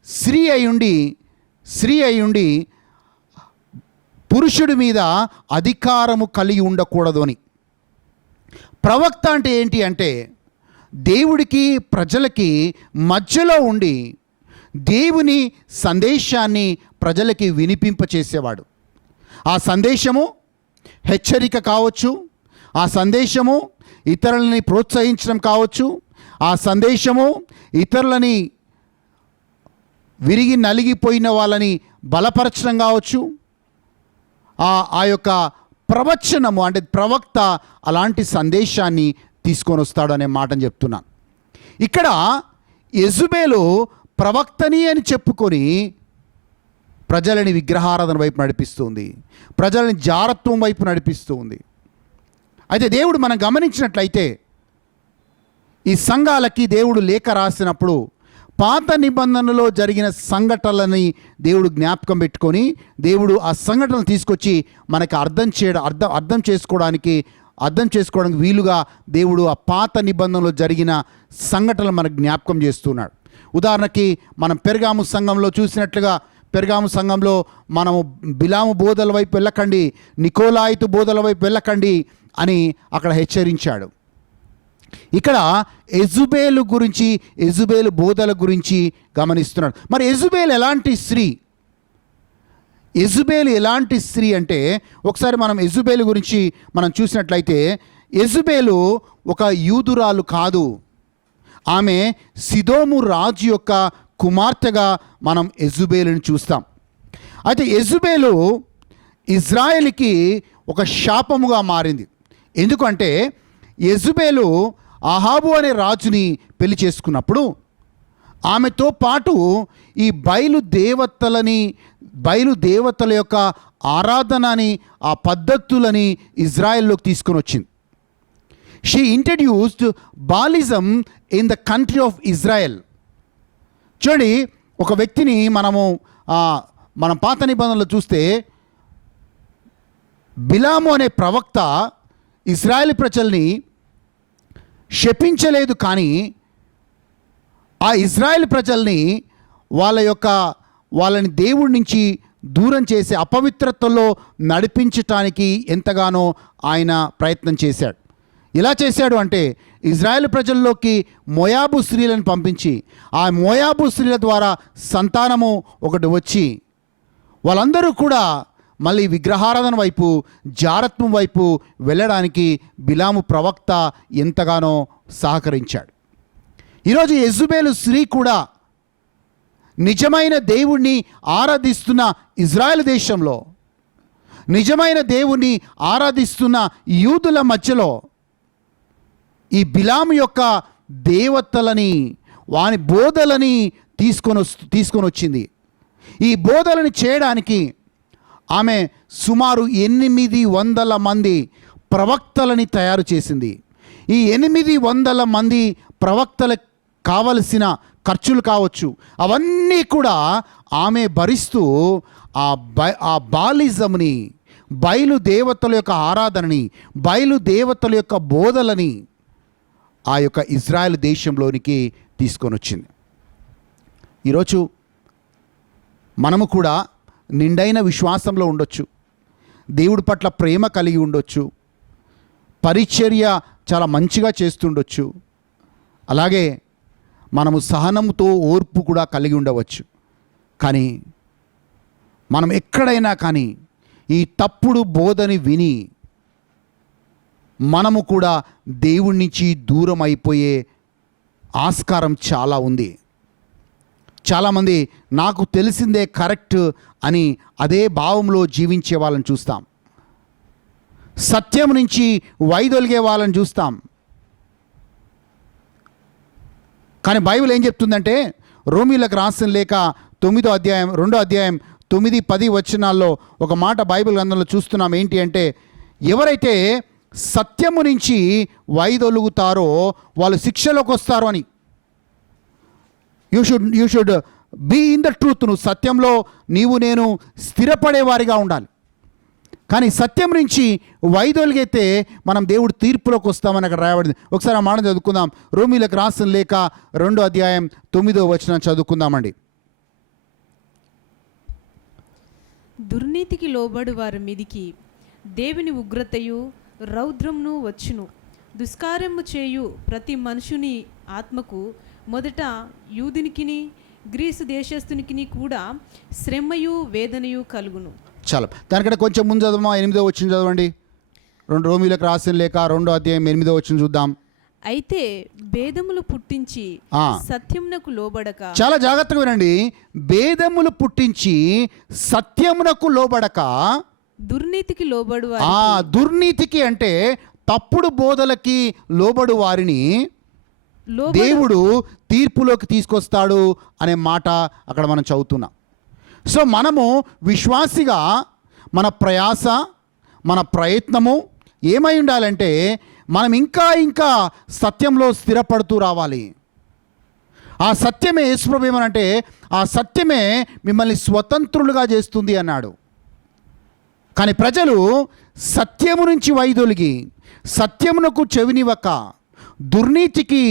స్త్రీ అయి ఉండి పురుషుడి మీద అధికారము కలిగి ఉండకూడదు అని. ప్రవక్త అంటే ఏంటి అంటే దేవుడికి ప్రజలకి మధ్యలో ఉండి దేవుని సందేశాన్ని ప్రజలకి వినిపింపచేసేవాడు. ఆ సందేశము హెచ్చరిక కావచ్చు, ఆ సందేశము ఇతరులని ప్రోత్సహించడం కావచ్చు, ఆ సందేశము ఇతరులని విరిగి నలిగిపోయిన వాళ్ళని బలపరచడం కావచ్చు. ఆ యొక్క ప్రవచనము అంటే ప్రవక్త అలాంటి సందేశాన్ని తీసుకొని వస్తాడు అనే మాటను చెప్తున్నాను. ఇక్కడ యెజబెలు ప్రవక్తని అని చెప్పుకొని ప్రజలని విగ్రహారాధన వైపు నడిపిస్తుంది, ప్రజలని జారత్వం వైపు నడిపిస్తుంది. అయితే దేవుడు మనం గమనించినట్లయితే ఈ సంఘాలకి దేవుడు లేఖ రాసినప్పుడు పాత నిబంధనలో జరిగిన సంఘటనలని దేవుడు జ్ఞాపకం పెట్టుకొని దేవుడు ఆ సంఘటనలు తీసుకొచ్చి మనకి అర్థం చేసుకోవడానికి వీలుగా దేవుడు ఆ పాత నిబంధనలో జరిగిన సంఘటనలు మనకు జ్ఞాపకం చేస్తున్నాడు. ఉదాహరణకి మనం పెర్గాము సంఘంలో చూసినట్లుగా, పెర్గాము సంఘంలో మనము బిలాము బోధల వైపు వెళ్ళకండి, నికోలాయితు బోధల వైపు వెళ్ళకండి అని అక్కడ హెచ్చరించాడు. ఇక్కడ యెజబెలు బోధల గురించి గమనిస్తున్నాడు. మరి యెజబెలు ఎలాంటి స్త్రీ అంటే ఒకసారి మనం యెజబెలు గురించి మనం చూసినట్లయితే, యెజబెలు ఒక యూదురాలు కాదు, ఆమె సిదోము రాజు యొక్క కుమార్తెగా మనం యెజబెలుని చూస్తాం. అయితే యెజబెలు ఇజ్రాయెల్కి ఒక శాపముగా మారింది. ఎందుకంటే యెజబెలు అహాబు అనే రాజుని పెళ్లి చేసుకున్నప్పుడు ఆమెతో పాటు ఈ బయలుదేవతల యొక్క ఆరాధనని, ఆ పద్ధతులని ఇజ్రాయెల్లోకి తీసుకొని వచ్చింది. She introduced Baalism in the country of Israel. చూడండి, ఒక వ్యక్తిని మనం పాత నిబంధనలు చూస్తే బిలాము అనే ప్రవక్త ఇజ్రాయెల్ ప్రజల్ని శపించలేదు, కానీ ఆ ఇజ్రాయెల్ ప్రజల్ని వాళ్ళని దేవుడి నుంచి దూరం చేసి అపవిత్రతలో నడిపించటానికి ఎంతగానో ఆయన ప్రయత్నం చేశాడు. ఎలా చేశాడు అంటే ఇజ్రాయెల్ ప్రజల్లోకి మోయాబు స్త్రీలను పంపించి ఆ మోయాబు స్త్రీల ద్వారా సంతానము ఒకటి వచ్చి వాళ్ళందరూ కూడా మళ్ళీ విగ్రహారాధన వైపు, జారత్వం వైపు వెళ్ళడానికి బిలాము ప్రవక్త ఎంతగానో సహకరించాడు. ఈరోజు యెజబెలు స్త్రీ కూడా నిజమైన దేవుణ్ణి ఆరాధిస్తున్న ఇజ్రాయెల్ దేశంలో, నిజమైన దేవుణ్ణి ఆరాధిస్తున్న యూదుల మధ్యలో ఈ బిలాము యొక్క దేవతలని, వాని బోధలని తీసుకొని వచ్చింది. ఈ బోధలని చేయడానికి ఆమె సుమారు 800 మంది ప్రవక్తలని తయారు చేసింది. ఈ 800 మంది ప్రవక్తలకు కావలసిన ఖర్చులు కావచ్చు, అవన్నీ కూడా ఆమె భరిస్తూ ఆ బాలిజంని, బయలుదేవతల యొక్క ఆరాధనని, బయలుదేవతల యొక్క బోధలని ఆ యొక్క ఇజ్రాయెల్ దేశంలోనికి తీసుకొని వచ్చింది. ఈరోజు మనము కూడా నిండైన విశ్వాసంలో ఉండొచ్చు, దేవుడి పట్ల ప్రేమ కలిగి ఉండొచ్చు, పరిచర్య చాలా మంచిగా చేస్తుండొచ్చు, అలాగే మనము సహనంతో ఓర్పు కూడా కలిగి ఉండవచ్చు. కానీ మనం ఎక్కడైనా కానీ ఈ తప్పుడు బోధని విని మనము కూడా దేవుడి నుంచి దూరం అయిపోయే ఆస్కారం చాలా ఉంది. చాలామంది నాకు తెలిసిందే కరెక్ట్ అని అదే భావంలో జీవించే వాళ్ళని చూస్తాం, సత్యం నుంచి వైదొలిగే వాళ్ళని చూస్తాం. కానీ బైబిల్ ఏం చెప్తుందంటే రోమీలకు రాసిన లేఖ 9వ అధ్యాయం 2వ అధ్యాయం 9, 10 వచనాల్లో ఒక మాట బైబిల్ గ్రంథంలో చూస్తున్నాం. ఏంటి అంటే, ఎవరైతే సత్యము నుంచి వైదొలుగుతారో వాళ్ళు శిక్షలోకి వస్తారు అని. You should be in the truth. నువ్వు సత్యంలో నేను స్థిరపడేవారిగా ఉండాలి. కానీ సత్యం నుంచి వైదొలిగితే మనం దేవుడు తీర్పులోకి వస్తామని అక్కడ రాయబడింది. ఒకసారి ఆ మాట చదువుకుందాం. రోమీలకు రాసిన లేఖ 2వ అధ్యాయం 9వ వచనం చదువుకుందామండి. దుర్నీతికి లోబడు వారి మీదికి దేవుని ఉగ్రతయు రౌద్రమును వచ్చును. దుష్కార్యము చేయు ప్రతి మనుషుని ఆత్మకు మొదట యూదునికిని గ్రీసు దేశస్థునికి కూడా శ్రమయు వేదనయు కలుగును. చాలా దానికంటే కొంచెం ముందు చదవమా. 8వ వచనం చదవండి. రోమీలకు రాసిన లేఖ 2వ అధ్యాయం 8వ వచనం చూద్దాం. అయితే భేదములు పుట్టించి సత్యమునకు లోబడక, చాలా జాగ్రత్తగా వినండి, భేదములు పుట్టించి సత్యమునకు లోబడక, దుర్నీతికి లోబడు దుర్నీతికి అంటే తప్పుడు బోధలకి లోబడు వారిని దేవుడు తీర్పులోకి తీసుకొస్తాడు అనే మాట అక్కడ మనం చదువుతున్నాం. సో మనము విశ్వాసిగా మన ప్రయాస, మన ప్రయత్నము ఏమై ఉండాలంటే, మనం ఇంకా ఇంకా సత్యంలో స్థిరపడుతూ రావాలి. ఆ సత్యమే యేసుప్రభు ఏమనంటే, ఆ సత్యమే మిమ్మల్ని స్వతంత్రులుగా చేస్తుంది అన్నాడు. కానీ ప్రజలు సత్యము నుంచి వైదొలిగి సత్యమునకు చెవినివ్వక దుర్నీతికి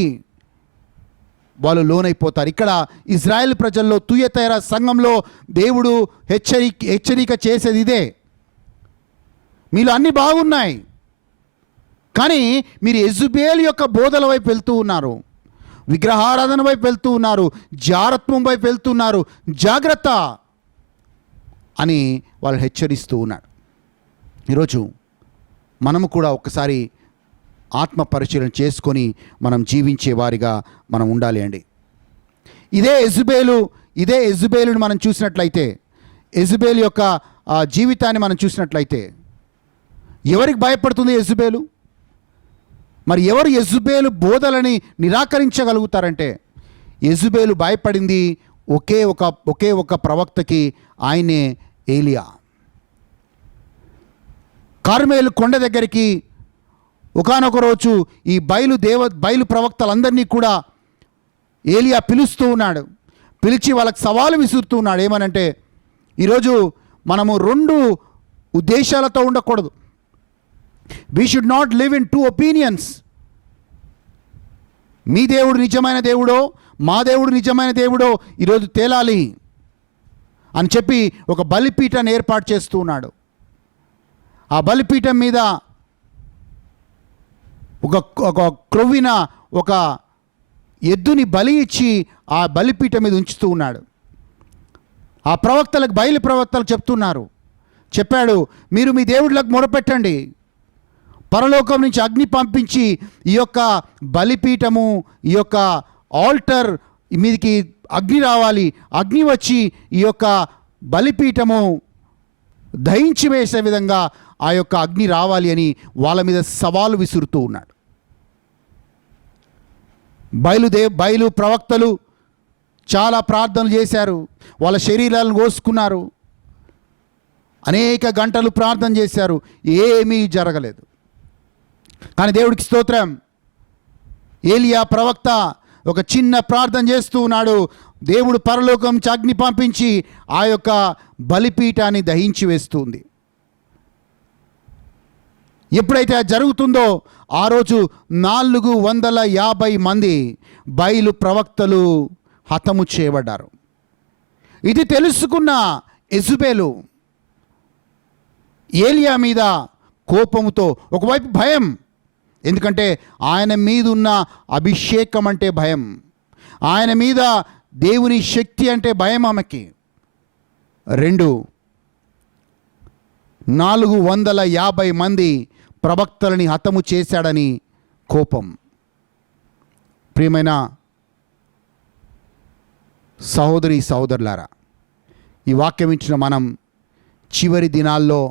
వాళ్ళు లోనైపోతారు. ఇక్కడ ఇజ్రాయెల్ ప్రజల్లో తుయతైరా సంఘంలో దేవుడు హెచ్చరిక చేసేది ఇదే. మీలో అన్నీ బాగున్నాయి, కానీ మీరు యెజబెల్ యొక్క బోధల వైపు వెళ్తూ ఉన్నారు, విగ్రహారాధన వైపు వెళ్తూ ఉన్నారు, జారత్వం వైపు వెళ్తున్నారు, జాగ్రత్త అని వాళ్ళు హెచ్చరిస్తూ ఉన్నారు. ఈరోజు మనము కూడా ఒకసారి ఆత్మ పరిశీలన చేసుకొని మనం జీవించే వారిగా మనం ఉండాలి అండి. ఇదే యెజబెలుని మనం చూసినట్లయితే, యెజబెల్ యొక్క జీవితాన్ని మనం చూసినట్లయితే, ఎవరికి భయపడుతుంది యెజబెలు? మరి ఎవరు యెజబెలు బోధలని నిరాకరించగలుగుతారంటే, యెజబెలు భయపడింది ఒకే ఒక ప్రవక్తకి, ఆయనే ఏలియా. కార్మెలు కొండ దగ్గరికి ఒకానొక రోజు ఈ బయలు ప్రవక్తలందరినీ కూడా ఏలియా పిలుస్తూ ఉన్నాడు. పిలిచి వాళ్ళకి సవాలు విసురుతూ ఉన్నాడు. ఏమనంటే, ఈరోజు మనము 2 ఉద్దేశాలతో ఉండకూడదు. We should not live in 2 opinions. మీ దేవుడు నిజమైన దేవుడో, మా దేవుడు నిజమైన దేవుడో ఈరోజు తేలాలి అని చెప్పి ఒక బలిపీఠాన్ని ఏర్పాటు చేస్తూ ఉన్నాడు. ఆ బలిపీఠం మీద ఒక క్రొవ్విన ఒక ఎద్దుని బలి ఇచ్చి ఆ బలిపీఠం మీద ఉంచుతూ ఉన్నాడు. ఆ బయలు ప్రవక్తలకు చెప్పాడు, మీరు మీ దేవుళ్ళకు మొరపెట్టండి, పరలోకం నుంచి అగ్ని పంపించి ఈ యొక్క బలిపీఠము, ఈ యొక్క ఆల్టర్ మీదికి అగ్ని రావాలి, అగ్ని వచ్చి ఈ యొక్క బలిపీఠము దహించి వేసే విధంగా ఆ యొక్క అగ్ని రావాలి అని వాళ్ళ మీద సవాలు విసురుతూ ఉన్నాడు. బయలు ప్రవక్తలు చాలా ప్రార్థనలు చేశారు, వాళ్ళ శరీరాలను కోసుకున్నారు, అనేక గంటలు ప్రార్థన చేశారు, ఏమీ జరగలేదు. కానీ దేవుడికి స్తోత్రం, ఏలియా ప్రవక్త ఒక చిన్న ప్రార్థన చేస్తూ ఉన్నాడు. దేవుడు పరలోకం నుంచి అగ్ని పంపించి ఆ యొక్క బలిపీఠాన్ని దహించి వేస్తుంది. ఎప్పుడైతే అది జరుగుతుందో ఆ రోజు 450 మంది బయలు ప్రవక్తలు హతము చేయబడ్డారు. ఇది తెలుసుకున్న యెజబెలు ఏలియా మీద కోపముతో, ఒకవైపు భయం, ఎందుకంటే ఆయన మీద ఉన్న అభిషేకం అంటే భయం, ఆయన మీద దేవుని శక్తి అంటే భయం ఆమెకి. 2 450 మంది ప్రవక్తలని హతము చేశాడని కోపం. ప్రియమైన సహోదరులారా, ఈ వాక్యం ఇచ్చిన మనం చివరి దినాల్లో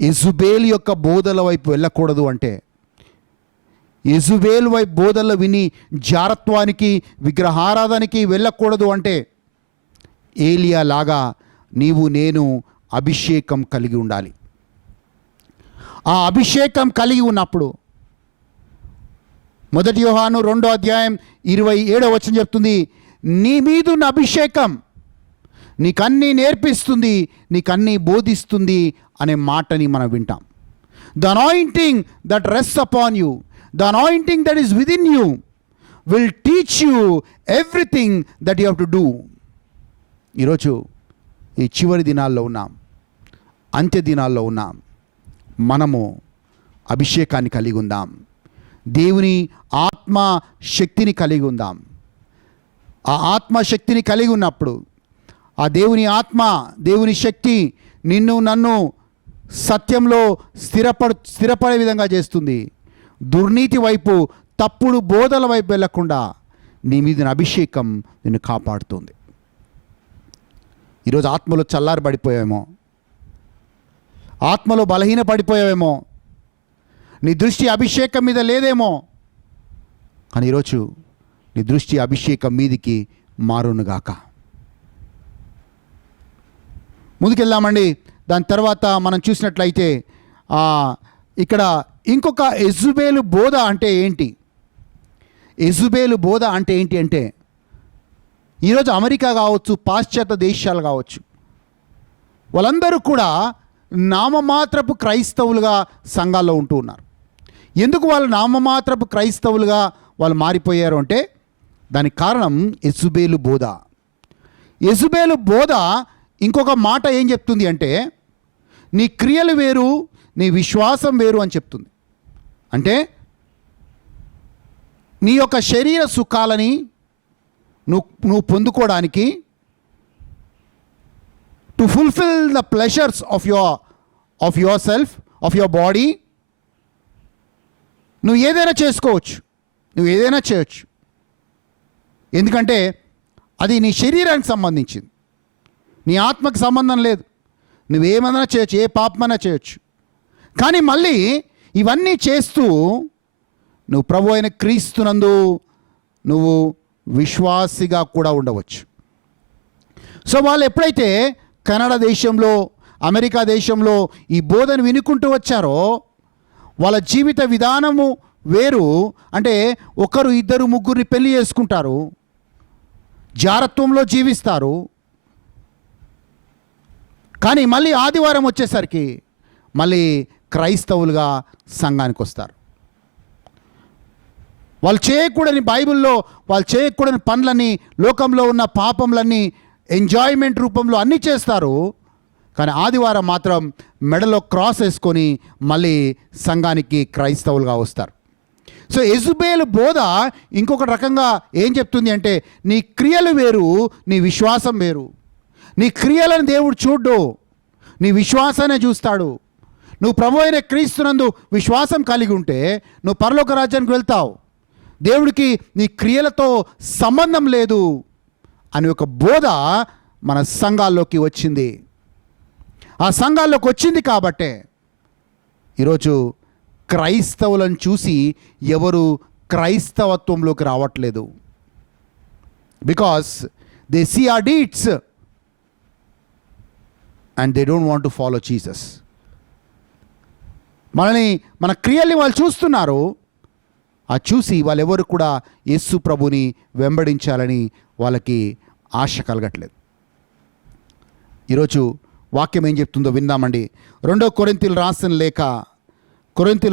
యెజబెల్ యొక్క బోధల వైపు వెళ్ళకూడదు అంటే, యెజబెల్ వైపు బోధనలు విని జారత్వానికి విగ్రహారాధనకి వెళ్ళకూడదు అంటే ఏలియా లాగా నీవు నేను అభిషేకం కలిగి ఉండాలి. ఆ అభిషేకం కలిగి ఉన్నప్పుడు 1 యోహాను 2:27 చెప్తుంది, నీ మీదున్న అభిషేకం నీకన్నీ నేర్పిస్తుంది, నీకన్నీ బోధిస్తుంది అనే మాటని మనం వింటాం. The anointing that rest upon you, the anointing that is within you will teach you everything that you have to do. ఈరోజు ఈ చివరి దినాల్లో ఉన్నాం, అంత్య దినాల్లో ఉన్నాం. మనము అభిషేకాన్ని కలిగి ఉందాం, దేవుని ఆత్మ శక్తిని కలిగి ఉందాం. ఆ ఆత్మశక్తిని కలిగి ఉన్నప్పుడు ఆ దేవుని ఆత్మ, దేవుని శక్తి నిన్ను నన్ను సత్యంలో స్థిరపడే విధంగా చేస్తుంది. దుర్నీతి వైపు, తప్పుడు బోధల వైపు వెళ్లకుండా నీ మీద అభిషేకం నిన్ను కాపాడుతుంది. ఈరోజు ఆత్మలో చల్లారబడిపోయావేమో, ఆత్మలో బలహీన పడిపోయావేమో, నీ దృష్టి అభిషేకం మీద లేదేమో. కానీ ఈరోజు నీ దృష్టి అభిషేకం మీదికి మారునుగాక. ముందుకెళ్దామండి. దాని తర్వాత మనం చూసినట్లయితే ఇక్కడ ఇంకొక యెజబెలు బోధ అంటే ఏంటి? యెజబెలు బోధ అంటే ఏంటి అంటే, ఈరోజు అమెరికా కావచ్చు, పాశ్చాత్య దేశాలు కావచ్చు, వాళ్ళందరూ కూడా నామమాత్రపు క్రైస్తవులుగా సంఘాల్లో ఉంటూ ఉన్నారు. ఎందుకు వాళ్ళు నామమాత్రపు క్రైస్తవులుగా వాళ్ళు మారిపోయారు అంటే దానికి కారణం యెజబెలు బోధ. యెజబెలు బోధ ఇంకొక మాట ఏం చెప్తుంది అంటే, నీ క్రియలు వేరు, నీ విశ్వాసం వేరు అని చెప్తుంది. అంటే నీ యొక్క శరీర సుఖాలని నువ్వు పొందుకోవడానికి, to fulfil the pleasures of your self, of your body, నువ్వు ఏదైనా చేసుకోవచ్చు, నువ్వు ఏదైనా చేయొచ్చు. ఎందుకంటే అది నీ శరీరానికి సంబంధించింది, నీ ఆత్మకు సంబంధం లేదు. నువ్వేమైనా చేయొచ్చు, ఏ పాపమైనా చేయొచ్చు. కానీ మళ్ళీ ఇవన్నీ చేస్తూ నువ్వు ప్రభు అయిన క్రీస్తునందు నువ్వు విశ్వాసిగా కూడా ఉండవచ్చు. సో వాళ్ళు ఎప్పుడైతే కెనడా దేశంలో, అమెరికా దేశంలో ఈ బోధను వినుకుంటూ వచ్చారో వాళ్ళ జీవిత విధానము వేరు. అంటే ఒకరు, ఇద్దరు, ముగ్గురిని పెళ్లి చేసుకుంటారు, జారత్వంలో జీవిస్తారు. కానీ మళ్ళీ ఆదివారం వచ్చేసరికి మళ్ళీ క్రైస్తవులుగా సంఘానికి వస్తారు. వాళ్ళు చేయకూడని, బైబిల్లో వాళ్ళు చేయకూడని పనులని, లోకంలో ఉన్న పాపంలన్నీ ఎంజాయ్మెంట్ రూపంలో అన్నీ చేస్తారు. కానీ ఆదివారం మాత్రం మెడలో క్రాస్ వేసుకొని మళ్ళీ సంఘానికి క్రైస్తవులుగా వస్తారు. సో యెజబెలు బోధ ఇంకొక రకంగా ఏం చెప్తుంది అంటే, నీ క్రియలు వేరు, నీ విశ్వాసం వేరు. నీ క్రియలను దేవుడు చూడ్డు, నీ విశ్వాసాన్ని చూస్తాడు. నువ్వు ప్రభు అయిన క్రీస్తునందు విశ్వాసం కలిగి ఉంటే నువ్వు పరలోక రాజ్యానికి వెళ్తావు. దేవుడికి నీ క్రియలతో సంబంధం లేదు అని ఒక బోధ మన సంఘాల్లోకి వచ్చింది. ఆ సంఘాల్లోకి వచ్చింది కాబట్టే ఈరోజు క్రైస్తవులను చూసి ఎవరు క్రైస్తవత్వంలోకి రావట్లేదు. Because they see our deeds and they don't want to follow Jesus. మన క్రియల్ని వాళ్ళు చూస్తున్నారు. ఆ చూసి వాళ్ళెవరు కూడా యేసు ప్రభుని వెంబడించాలని వాళ్ళకి ఆశ కలగట్లేదు. ఈరోజు వాక్యం ఏం చెప్తుందో విందామండి. 2 కొరింథీయులు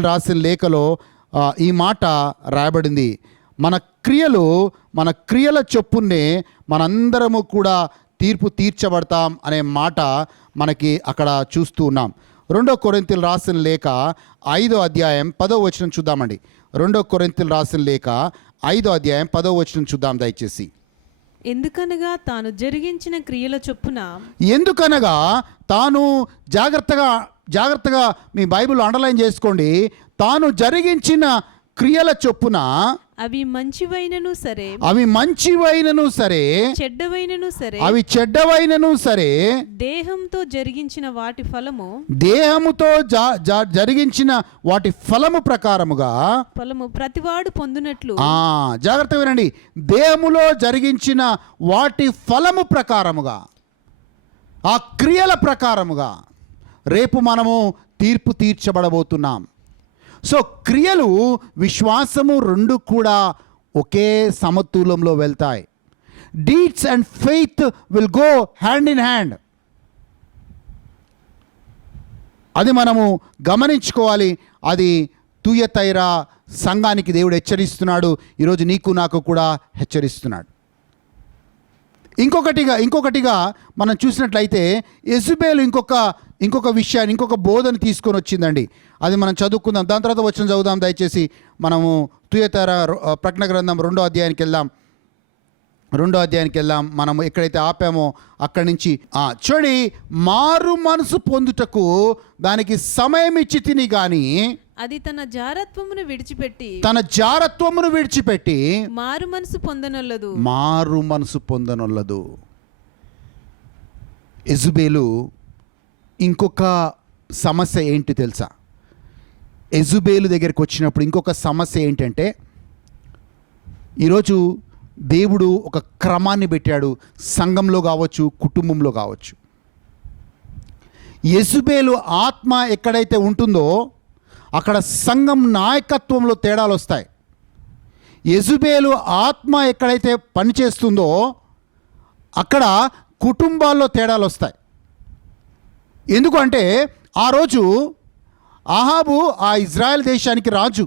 రాసిన లేఖలో ఈ మాట రాయబడింది. మన క్రియల చొప్పునే మనందరము కూడా తీర్పు తీర్చబడతాం అనే మాట మనకి అక్కడ చూస్తూ ఉన్నాం. 2 కొరింథీయులు రాసిన లేఖ 5వ అధ్యాయం 10వ వచనం చూద్దామండి. 2 కొరింథీయులు రాసిన లేఖ 5వ అధ్యాయం 10వ వచనం చూద్దాం దయచేసి. ఎందుకనగా తాను జరిగించిన క్రియల చొప్పున, ఎందుకనగా తాను, జాగ్రత్తగా మీ బైబిల్ అండర్లైన్ చేసుకోండి, తాను జరిగించిన క్రియల చొప్పున అవి మంచివైనను సరే, అవి మంచివైనను సరే, చెడ్డవైనను సరే, అవి చెడ్డవైనను సరే, దేహంతో జరిగించిన వాటి ఫలము, దేహముతో జరిగించిన వాటి ఫలము ప్రకారముగా ప్రతివాడు పొందునట్లు. జాగ్రత్తగా వినండి. దేహములో జరిగించిన వాటి ఫలము ప్రకారముగా, ఆ క్రియల ప్రకారముగా రేపు మనము తీర్పు తీర్చబడబోతున్నాం. సో క్రియలు, విశ్వాసము రెండు కూడా ఒకే సమతులంలో వెళ్తాయి. Deeds and faith will go hand in hand. అది మనము గమనించుకోవాలి. అది తుయతైరా సంఘానికి దేవుడు హెచ్చరిస్తున్నాడు. ఈరోజు నీకు నాకు కూడా హెచ్చరిస్తున్నాడు. ఇంకొకటిగా మనం చూసినట్లయితే యెజబెలు ఇంకొక విషయాన్ని, ఇంకొక బోధన తీసుకొని వచ్చిందండి. అది మనం చదువుకుందాం. దాని తర్వాత వచ్చిన చదువుదాం దయచేసి. మనము తుయతైరా ప్రకటన గ్రంథం 2వ అధ్యాయానికి వెళ్దాం. మనము ఎక్కడైతే ఆపామో అక్కడి నుంచి చూడి, మారు మనసు పొందుటకు దానికి సమయం ఇచ్చి తిని గాని అది తన జారత్వమును విడిచిపెట్టి మారు మనసు పొందనొల్లదు. యెజబెలు ఇంకొక సమస్య ఏంటి తెలుసా? యెజబెలు దగ్గరికి వచ్చినప్పుడు ఇంకొక సమస్య ఏంటంటే, ఈరోజు దేవుడు ఒక క్రమాన్ని పెట్టాడు. సంఘంలో కావచ్చు, కుటుంబంలో కావచ్చు. యెజబెలు ఆత్మ ఎక్కడైతే ఉంటుందో అక్కడ సంఘం నాయకత్వంలో తేడాలు వస్తాయి. యెజబెలు ఆత్మ ఎక్కడైతే పనిచేస్తుందో అక్కడ కుటుంబాల్లో తేడాలు వస్తాయి. ఎందుకంటే ఆ రోజు అహాబు ఆ ఇజ్రాయెల్ దేశానికి రాజు.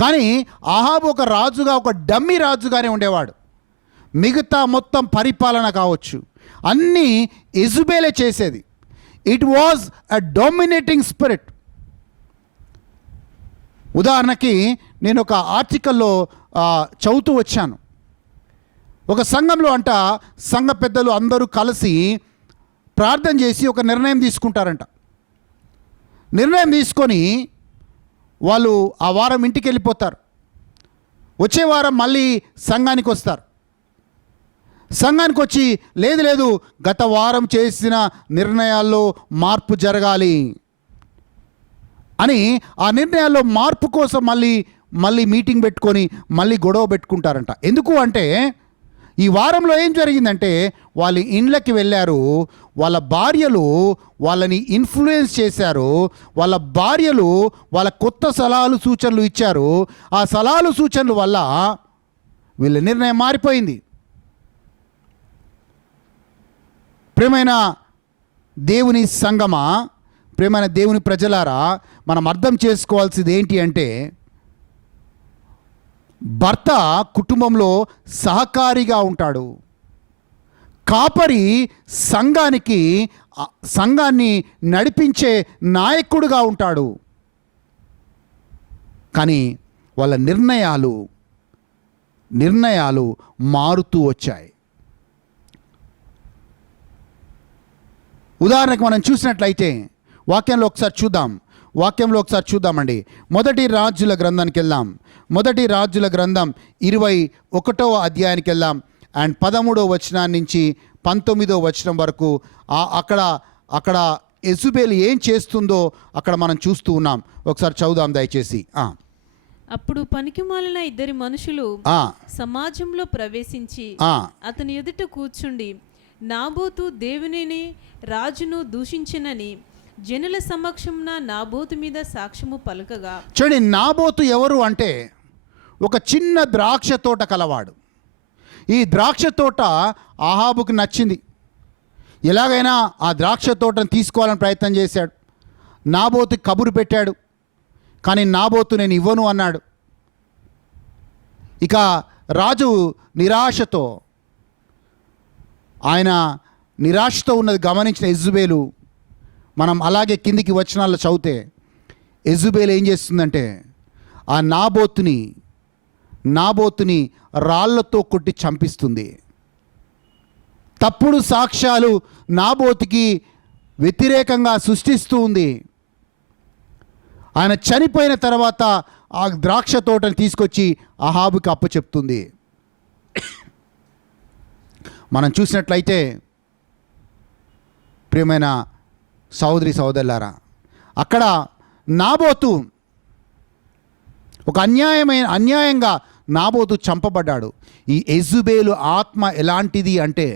కానీ అహాబు ఒక రాజుగా, ఒక డమ్మీ రాజుగానే ఉండేవాడు. మిగతా మొత్తం పరిపాలన కావచ్చు అన్నీ యెజబెలే చేసేది. It was a dominating spirit. ఉదాహరణకి నేను ఒక ఆర్టికల్లో చదువుతూ వచ్చాను. ఒక సంఘంలో సంఘ పెద్దలు అందరూ కలిసి ప్రార్థన చేసి ఒక నిర్ణయం తీసుకుంటారంట. నిర్ణయం తీసుకొని వాళ్ళు ఆ వారం ఇంటికి వెళ్ళిపోతారు. వచ్చే వారం మళ్ళీ సంఘానికి వస్తారు. సంఘానికి వచ్చి లేదు గత వారం చేసిన నిర్ణయాల్లో మార్పు జరగాలి అని ఆ నిర్ణయాల్లో మార్పు కోసం మళ్ళీ మీటింగ్ పెట్టుకొని మళ్ళీ గొడవ పెట్టుకుంటారంట. ఎందుకు అంటే ఈ వారంలో ఏం జరిగిందంటే వాళ్ళ ఇండ్లకి వెళ్ళారు, వాళ్ళ భార్యలు వాళ్ళని ఇన్ఫ్లుయెన్స్ చేశారు, వాళ్ళ భార్యలు వాళ్ళ కొత్త సలహాలు సూచనలు ఇచ్చారు. ఆ సలహాలు సూచనల వల్ల వీళ్ళ నిర్ణయం మారిపోయింది. ప్రియమైన దేవుని సంగమా, ప్రియమైన దేవుని ప్రజలారా, మనం అర్థం చేసుకోవాల్సింది ఏంటి అంటే, భర్త కుటుంబంలో సహకారిగా ఉంటాడు. కాపరి సంఘాన్ని నడిపించే నాయకుడుగా ఉంటాడు. కానీ వాళ్ళ నిర్ణయాలు మారుతూ వచ్చాయి. ఉదాహరణకు మనం చూసినట్లయితే వాక్యంలో ఒకసారి చూద్దామండి. మొదటి రాజుల గ్రంథానికి వెళ్దాం. మొదటి రాజుల గ్రంథం 21వ అధ్యాయానికి వెళ్దాం. అండ్ 13వ వచనం నుంచి 19వ వచనం వరకు అక్కడ యెజబెలు ఏం చేస్తుందో అక్కడ మనం చూస్తూ ఉన్నాం. ఒకసారి చదువుదాం దయచేసి. అప్పుడు పనికిమాలిన ఇద్దరి మనుషులు సమాజంలో ప్రవేశించి అతని ఎదుట కూర్చుండి, నాబోతు దేవునిని రాజును దూషించినని జనుల సమక్షంన నాబోతు మీద సాక్ష్యము పలకగా. చూడండి, నాబోతు ఎవరు అంటే ఒక చిన్న ద్రాక్ష తోట కలవాడు. ఈ ద్రాక్ష తోట అహాబుకు నచ్చింది. ఎలాగైనా ఆ ద్రాక్ష తోటను తీసుకోవాలని ప్రయత్నం చేశాడు. నాబోతు కబురు పెట్టాడు, కానీ నాబోతు నేను ఇవ్వను అన్నాడు. ఇక రాజు నిరాశతో ఉన్నది గమనించిన యెజబెలు, మనం అలాగే కిందికి వచనాల్లో చదివితే యెజబెలు ఏం చేస్తుందంటే ఆ నాబోతుని రాళ్లతో కొట్టి చంపిస్తుంది. తప్పుడు సాక్ష్యాలు నాబోతుకి వ్యతిరేకంగా సృష్టిస్తూ ఉంది. ఆయన చనిపోయిన తర్వాత ఆ ద్రాక్ష తోటను తీసుకొచ్చి అహాబుకి అప్పచెప్తుంది. మనం చూసినట్లయితే ప్రియమైన సహోదరులారా, అక్కడ నాబోతు ఒక అన్యాయంగా నాబోతు చంపబడ్డాడు. ఈ యెజుబేలు ఆత్మ ఎలాంటిది అంటే,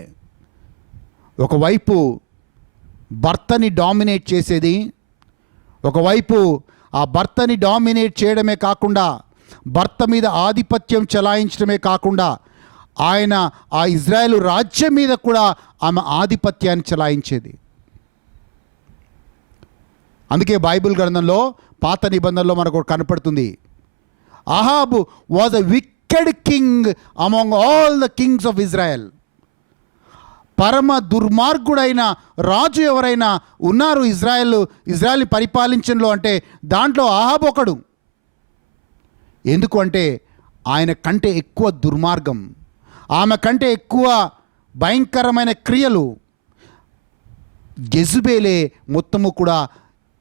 ఒకవైపు భర్తని డామినేట్ చేసేది, ఒకవైపు ఆ భర్తని డామినేట్ చేయడమే కాకుండా భర్త మీద ఆధిపత్యం చెలాయించడమే కాకుండా ఆ ఇజ్రాయేలు రాజ్యం మీద కూడా ఆమె ఆధిపత్యాన్ని చెలాయించేది. అందుకే బైబిల్ గ్రంథంలో పాత నిబంధనలో మనకు కనపడుతుంది, Ahab was a wicked king among all the kings of Israel. పరమ దుర్మార్గుడైన రాజు ఎవరైనా ఉన్నారు ఇజ్రాయెల్ని పరిపాలించడంలో అంటే దాంట్లో అహాబు ఒకడు. ఎందుకు అంటే ఆయన కంటే ఎక్కువ దుర్మార్గం, ఆమె కంటే ఎక్కువ భయంకరమైన క్రియలు యెజుబేలే మొత్తము కూడా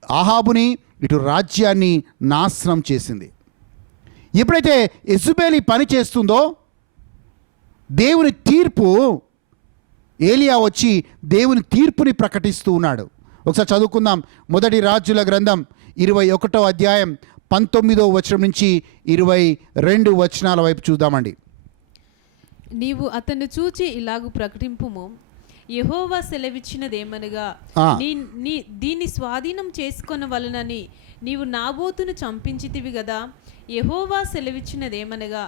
అహాబుని ఇటు రాజ్యాన్ని నాశనం చేసింది. ఎప్పుడైతే యెజుబేలు పని చేస్తుందో దేవుని తీర్పు, ఏలియా వచ్చి దేవుని తీర్పుని ప్రకటిస్తూ ఉన్నాడు. ఒకసారి చదువుకుందాం. మొదటి రాజుల గ్రంథం 21వ అధ్యాయం 19వ వచనం నుంచి 22 వచనాల వైపు చూద్దామండి. నీవు అతన్ని చూచి ఇలాగు ప్రకటింపుము, యెహోవా సెలవిచ్చినదేమనగా, దీన్ని స్వాధీనం చేసుకొనవలనని నీవు నాబోతును చంపించితివి గదా. యెహోవా సెలవిచ్చినదేమనగా,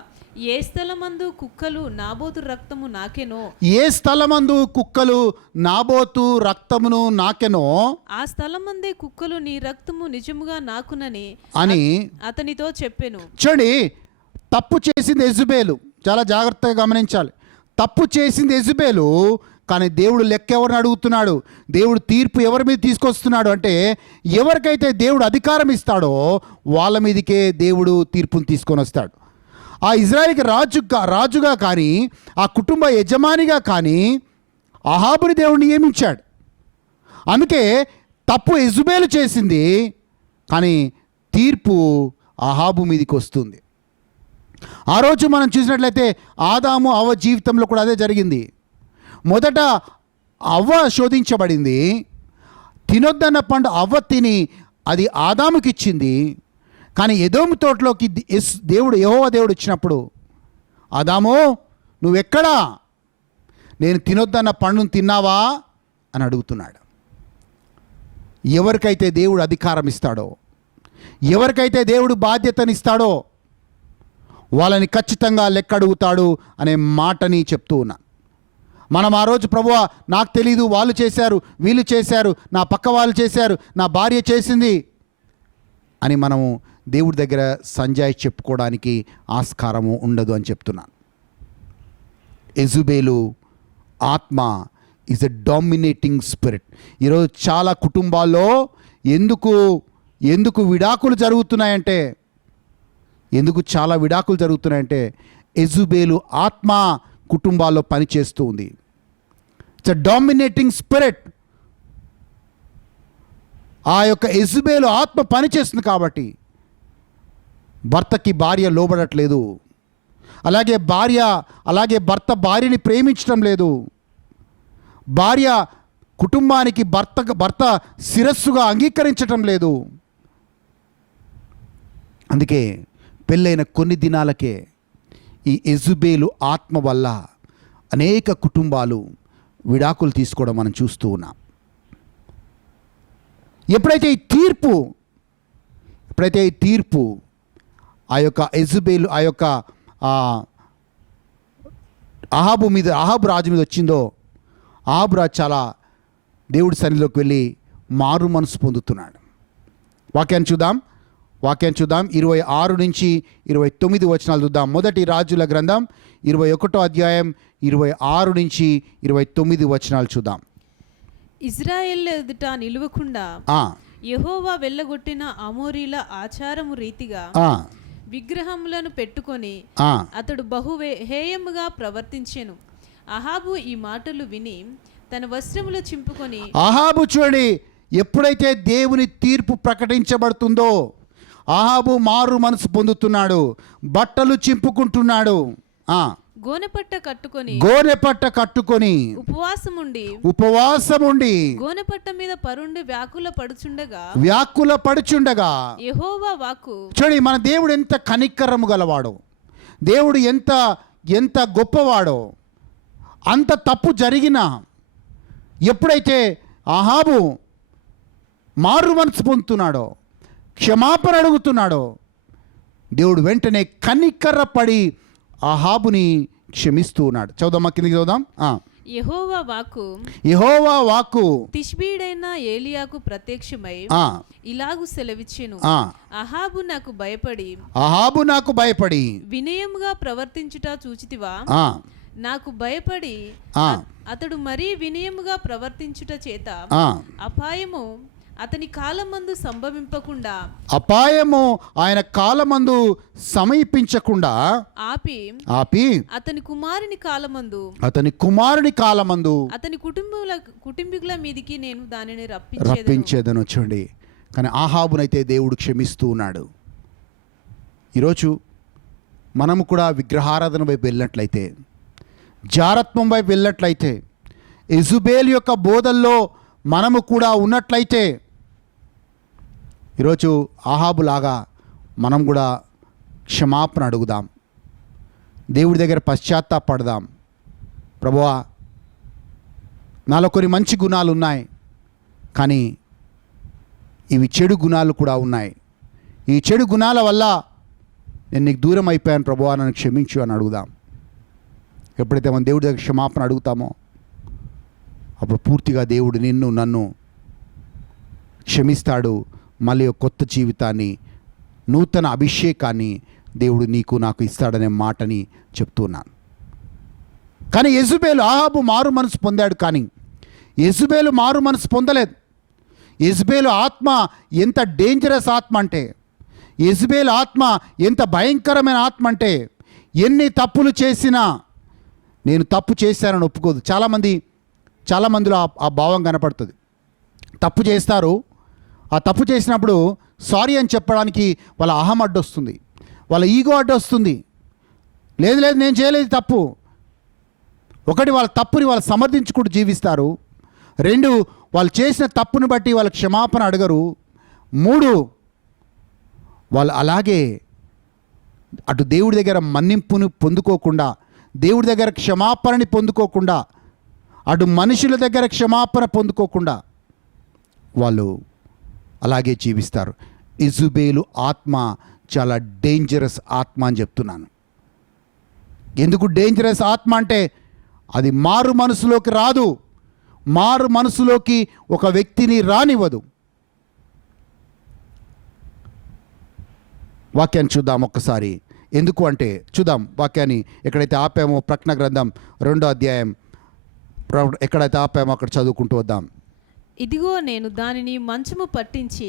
ఏ స్థలమందు కుక్కలు నాబోతు రక్తము నాకెనో, ఏ స్థలమందు కుక్కలు నాబోతు రక్తమును నాకెనో, ఆ స్థలమందే కుక్కలు నీ రక్తము నిజముగా నాకునని అని అతనితో చెప్పెను. చూడండి, తప్పు చేసింది యెజుబేలు. చాలా జాగ్రత్తగా గమనించాలి. తప్పు చేసింది యెజుబేలు, కానీ దేవుడు లెక్క ఎవరిని అడుగుతున్నాడు, దేవుడు తీర్పు ఎవరి మీద తీసుకొస్తున్నాడు అంటే, ఎవరికైతే దేవుడు అధికారం ఇస్తాడో వాళ్ళ మీదకే దేవుడు తీర్పును తీసుకొని వస్తాడు. ఆ ఇజ్రాయెల్కి రాజుగా కానీ ఆ కుటుంబ యజమానిగా కానీ అహాబుని దేవుడు నియమించాడు. అందుకే తప్పు యెజుబేలు చేసింది, కానీ తీర్పు అహాబు మీదకి వస్తుంది. ఆ రోజు మనం చూసినట్లయితే ఆదాము అవ్వ జీవితంలో కూడా అదే జరిగింది. మొదట అవ్వ శోధించబడింది, తినొద్దన్న పండు అవ్వ తిని అది ఆదాముకి ఇచ్చింది. కానీ ఎదోము తోటలోకి యెహోవా దేవుడు వచ్చినప్పుడు, ఆదాము నువ్వెక్కడా, నేను తినొద్దన్న పండును తిన్నావా అని అడుగుతున్నాడు. ఎవరికైతే దేవుడు అధికారం ఇస్తాడో, ఎవరికైతే దేవుడు బాధ్యతనిస్తాడో వాళ్ళని ఖచ్చితంగా లెక్క అడుగుతాడు అనే మాటని చెప్తూ ఉన్నా. మనం ఆ రోజు ప్రభువా నాకు తెలీదు, వాళ్ళు చేశారు, వీళ్ళు చేశారు, నా పక్క వాళ్ళు చేశారు, నా భార్య చేసింది అని మనము దేవుడి దగ్గర సంజాయి చెప్పుకోవడానికి ఆస్కారము ఉండదు అని చెప్తున్నాను. యెజుబేలు ఆత్మ ఈజ్ ఎ డామినేటింగ్ స్పిరిట్. ఈరోజు చాలా కుటుంబాల్లో ఎందుకు విడాకులు జరుగుతున్నాయంటే యెజుబేలు ఆత్మ కుటుంబాల్లో పనిచేస్తూ ఉంది. It's a dominating spirit. ఆ యొక్క యెజుబేలు ఆత్మ పనిచేస్తుంది కాబట్టి భర్తకి భార్య లోబడట్లేదు, అలాగే భర్త భార్యని ప్రేమించడం లేదు, భార్య కుటుంబానికి భర్త శిరస్సుగా అంగీకరించటం లేదు. అందుకే పెళ్ళైన కొన్ని దినాలకే ఈ యెజుబేలు ఆత్మ వల్ల అనేక కుటుంబాలు విడాకులు తీసుకోవడం మనం చూస్తూ ఉన్నాం. ఎప్పుడైతే ఈ తీర్పు ఆ యొక్క యెజుబేలు ఆ యొక్క అహాబు రాజు మీద వచ్చిందో, అహాబు రాజు చాలా దేవుడి సన్నిధిలోకి వెళ్ళి మారు మనసు పొందుతున్నాడు. వాక్యాన్ని చూద్దాం 26 నుంచి 29 వచనాలు చూద్దాం. మొదటి రాజుల గ్రంథం 21వ అధ్యాయం 26 నుంచి 29 వచనాలు చూద్దాం. ఇజ్రాయేల్ ఎదుట నిలువకుండా యెహోవా వెళ్ళగొట్టిన అమోరీల ఆచారము రీతిగా విగ్రహములను పెట్టుకొని అతడు బహు హేయముగా ప్రవర్తించెను. అహాబు ఈ మాటలు విని తన వస్త్రములు చింపుకొని, అహాబు చూడండి, ఎప్పుడైతే దేవుని తీర్పు ప్రకటించబడుతుందో ఆహాబు మారు మనసు పొందుతున్నాడు, బట్టలు చింపుకుంటున్నాడు, గోనెపట్ట కట్టుకొని ఉపవాసముండి గోనెపట్ట మీద పరుండి వ్యాకుల పడుచుండగా యెహోవా వాక్కు. చూడండి, మన దేవుడు ఎంత కనికరము గలవాడో, దేవుడు ఎంత గొప్పవాడో. అంత తప్పు జరిగినా ఎప్పుడైతే ఆహాబు మారు మనసు పొందుతున్నాడో, క్షమాపణ అడుగుతున్నాడో, దేవుడు వెంటనే కనికరపడి ఆహాబుని క్షమిస్తూ ఉన్నాడు. చదుదామా, కిందకి చదుదాం. యెహోవా వాక్కు తిష్బీడైన ఏలియాకు ప్రత్యక్షమై ఇలాగు సెలవిచ్చెను, అహాబు నాకు భయపడి వినయముగా ప్రవర్తించుట చూచితివా? నాకు భయపడి అతడు మరీ వినయముగా ప్రవర్తించుట చేత అపాయము అతని కాలమందు సంభవింపకుండా, అపాయము ఆయన కాలమందు సమీపించకుండా ఆపి అతని కుమారుని కాలమందు అతని కుటుంబీకుల మీదికి నేను దానిని రప్పించేదను. చూడండి, కానీ ఆహాబునైతే దేవుడు క్షమిస్తూ ఉన్నాడు. ఈరోజు మనము కూడా విగ్రహారాధన వైపు వెళ్ళినట్లయితే, జారత్వం వైపు వెళ్ళినట్లయితే, యెజబెల్ యొక్క బోధల్లో మనము కూడా ఉన్నట్లయితే, ఈరోజు ఆహాబులాగా మనం కూడా క్షమాపణ అడుగుదాం, దేవుడి దగ్గర పశ్చాత్తాపడదాం. ప్రభువా, నాలో కొన్ని మంచి గుణాలు ఉన్నాయి, కానీ ఇవి చెడు గుణాలు కూడా ఉన్నాయి. ఈ చెడు గుణాల వల్ల నేను నీకు దూరం అయిపోయాను ప్రభువా, నన్ను క్షమించు అని అడుగుదాం. ఎప్పుడైతే మనం దేవుడి దగ్గర క్షమాపణ అడుగుతామో, అప్పుడు పూర్తిగా దేవుడు నన్ను క్షమిస్తాడు. మళ్ళీ ఒక కొత్త జీవితాన్ని, నూతన అభిషేకాన్ని దేవుడు నీకు నాకు ఇస్తాడనే మాటని చెప్తున్నాను. కానీ యెజబెల్, ఆహాబు మారు మనసు పొందాడు, కానీ యెజబెల్ మారు మనసు పొందలేదు. యెజబెల్ ఆత్మ ఎంత డేంజరస్ ఆత్మ అంటే, యెజబెల్ ఆత్మ ఎంత భయంకరమైన ఆత్మ అంటే, ఎన్ని తప్పులు చేసినా నేను తప్పు చేశానని ఒప్పుకోదు. చాలామందిలో ఆ భావం కనపడుతుంది. తప్పు చేస్తారు, ఆ తప్పు చేసినప్పుడు సారీ అని చెప్పడానికి వాళ్ళ అహం అడ్డొస్తుంది, వాళ్ళ ఈగో అడ్డొస్తుంది. లేదు నేను చేయలేదు తప్పు. ఒకటి, వాళ్ళ తప్పుని వాళ్ళు సమర్థించుకుంటూ జీవిస్తారు. 2, వాళ్ళు చేసిన తప్పుని బట్టి వాళ్ళ క్షమాపణ అడగరు. 3, వాళ్ళు అలాగే అటు దేవుడి దగ్గర మన్నింపుని పొందుకోకుండా, దేవుడి దగ్గర క్షమాపణని పొందుకోకుండా, అటు మనుషుల దగ్గర క్షమాపణ పొందుకోకుండా వాళ్ళు అలాగే జీవిస్తారు. యెజబెల్ ఆత్మ చాలా డేంజరస్ ఆత్మ అని చెప్తున్నాను. ఎందుకు డేంజరస్ ఆత్మ అంటే, అది మారు మనసులోకి రాదు, మారు మనసులోకి ఒక వ్యక్తిని రానివ్వదు. వాక్యాన్ని చూద్దాం ఒక్కసారి. ఎందుకు అంటే, చూద్దాం వాక్యాన్ని. ఎక్కడైతే ఆపామో ప్రకటన గ్రంథం 2వ అధ్యాయం ఎక్కడైతే ఆపామో అక్కడ చదువుకుంటూ వద్దాం. ఇదిగో నేను దానిని మంచము పట్టించి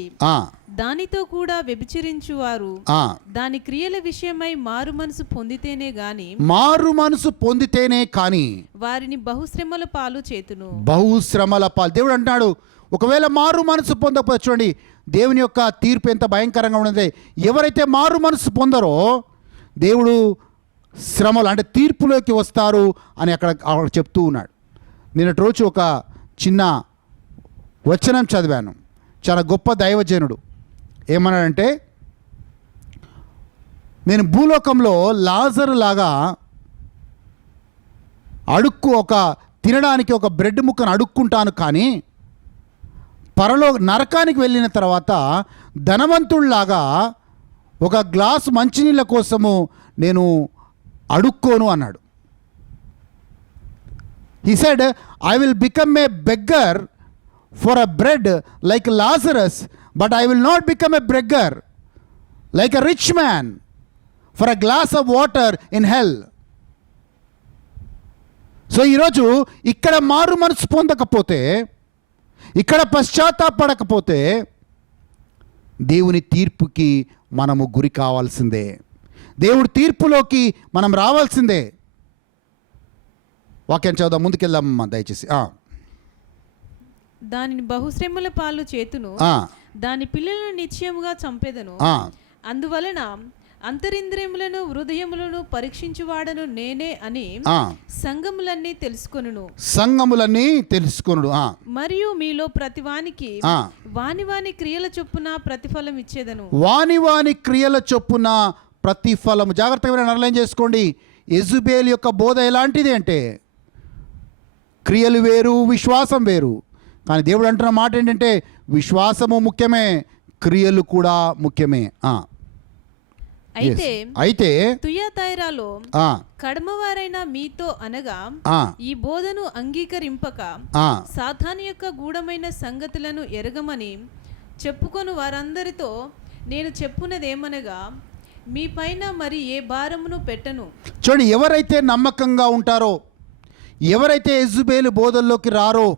దానితో కూడా వ్యభిచరించువారు దాని క్రియల విషయమై మారు మనసు పొందితేనే గాని వారిని బహుశ్రమల పాలు చేతును. దేవుడు అంటున్నాడు, ఒకవేళ మారు మనసు పొందకపోతే, చూడండి దేవుని యొక్క తీర్పు ఎంత భయంకరంగా ఉన్నది. ఎవరైతే మారు మనసు పొందరో దేవుడు శ్రమలు అంటే తీర్పులోకి వస్తారు అని అక్కడ చెప్తూ ఉన్నాడు. నిన్నటి రోజు ఒక చిన్న వచనం చదివాను. చాలా గొప్ప దైవజనుడు ఏమన్నాడంటే, నేను భూలోకంలో లాజరు లాగా తినడానికి ఒక బ్రెడ్ ముక్కను అడుక్కుంటాను, కానీ నరకానికి వెళ్ళిన తర్వాత ధనవంతుల్లాగా ఒక గ్లాసు మంచినీళ్ళ కోసము నేను అడుక్కోను అన్నాడు. He said, I will become a beggar for a bread like Lazarus, but I will not become a beggar like a rich man for a glass of water in hell. So ఈరోజు ఇక్కడ మారు మనసు పొందకపోతే, ఇక్కడ పశ్చాత్తాపడకపోతే దేవుని తీర్పుకి మనము గురి కావాల్సిందే. దేవుడి తీర్పులోకి మనం రావాల్సిందే. వాక్యం చదువుదాం, ముందుకెళ్దామమ్మా దయచేసి. దానిని బహుశ్రమల పాలు చేతును, దాని పిల్లలను నిశ్చయముగా చంపేదను, అందువలన అంతరింద్రియములను హృదయములను పరీక్షించువాడను నేనే అని సంఘములన్నీ తెలుసుకొనును. మరియు మీలో ప్రతివానికి వాని క్రియల చొప్పున ప్రతిఫలం ఇచ్చేదను. వాని క్రియల చొప్పున ప్రతిఫలము. జాగ్రత్తగా నిర్ణయం చేసుకోండి. యెజబెల్ యొక్క బోధ ఎలాంటిది అంటే క్రియలు వేరు, విశ్వాసం వేరు. కానీ దేవుడు అంటున్న మాట ఏంటంటే విశ్వాసము ముఖ్యమే, క్రియలు కూడా ముఖ్యమే. అయితే తుయతైరాలో కడమవారైన మీతో అనగా ఈ బోధను అంగీకరింపక సాతాను యొక్క గూఢమైన సంగతులను ఎరగమని చెప్పుకొని వారందరితో నేను చెప్పున్నదేమనగా మీ పైన మరి ఏ భారమును పెట్టను. చూడండి, ఎవరైతే నమ్మకంగా ఉంటారో, ఎవరైతే యెజబెల్ బోధల్లోకి రారో,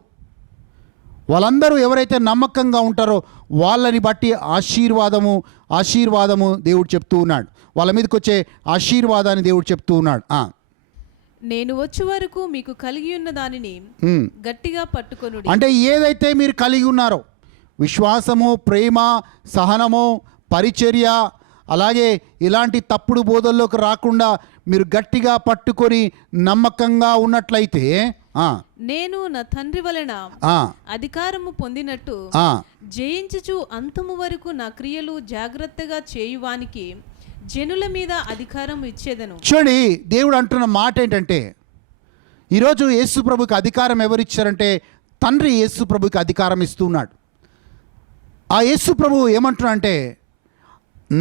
వాళ్ళందరూ ఎవరైతే నమ్మకంగా ఉంటారో వాళ్ళని బట్టి ఆశీర్వాదము దేవుడు చెప్తూ ఉన్నాడు. వాళ్ళ మీదకి వచ్చే ఆశీర్వాదాన్ని దేవుడు చెప్తూ ఉన్నాడు. నేను వచ్చే వరకు మీకు కలిగి ఉన్న దానిని గట్టిగా పట్టుకొనుడి. అంటే ఏదైతే మీరు కలిగి ఉన్నారో, విశ్వాసము, ప్రేమ, సహనము, పరిచర్య, అలాగే ఇలాంటి తప్పుడు బోధల్లోకి రాకుండా మీరు గట్టిగా పట్టుకొని నమ్మకంగా ఉన్నట్లయితే నేను నా తండ్రి వలన అధికారము పొందినట్టు జయించుచు అంతము వరకు నా క్రియలు జాగ్రత్తగా చేయువానికి జనుల మీద అధికారం ఇచ్చేదను. చూడండి, దేవుడు అంటున్న మాట ఏంటంటే ఈరోజు యేసు ప్రభుకి అధికారం ఎవరిచ్చారంటే తండ్రి యేసు ప్రభుకి అధికారం ఇస్తున్నాడు. ఆ యేసు ప్రభు ఏమంటున్నా అంటే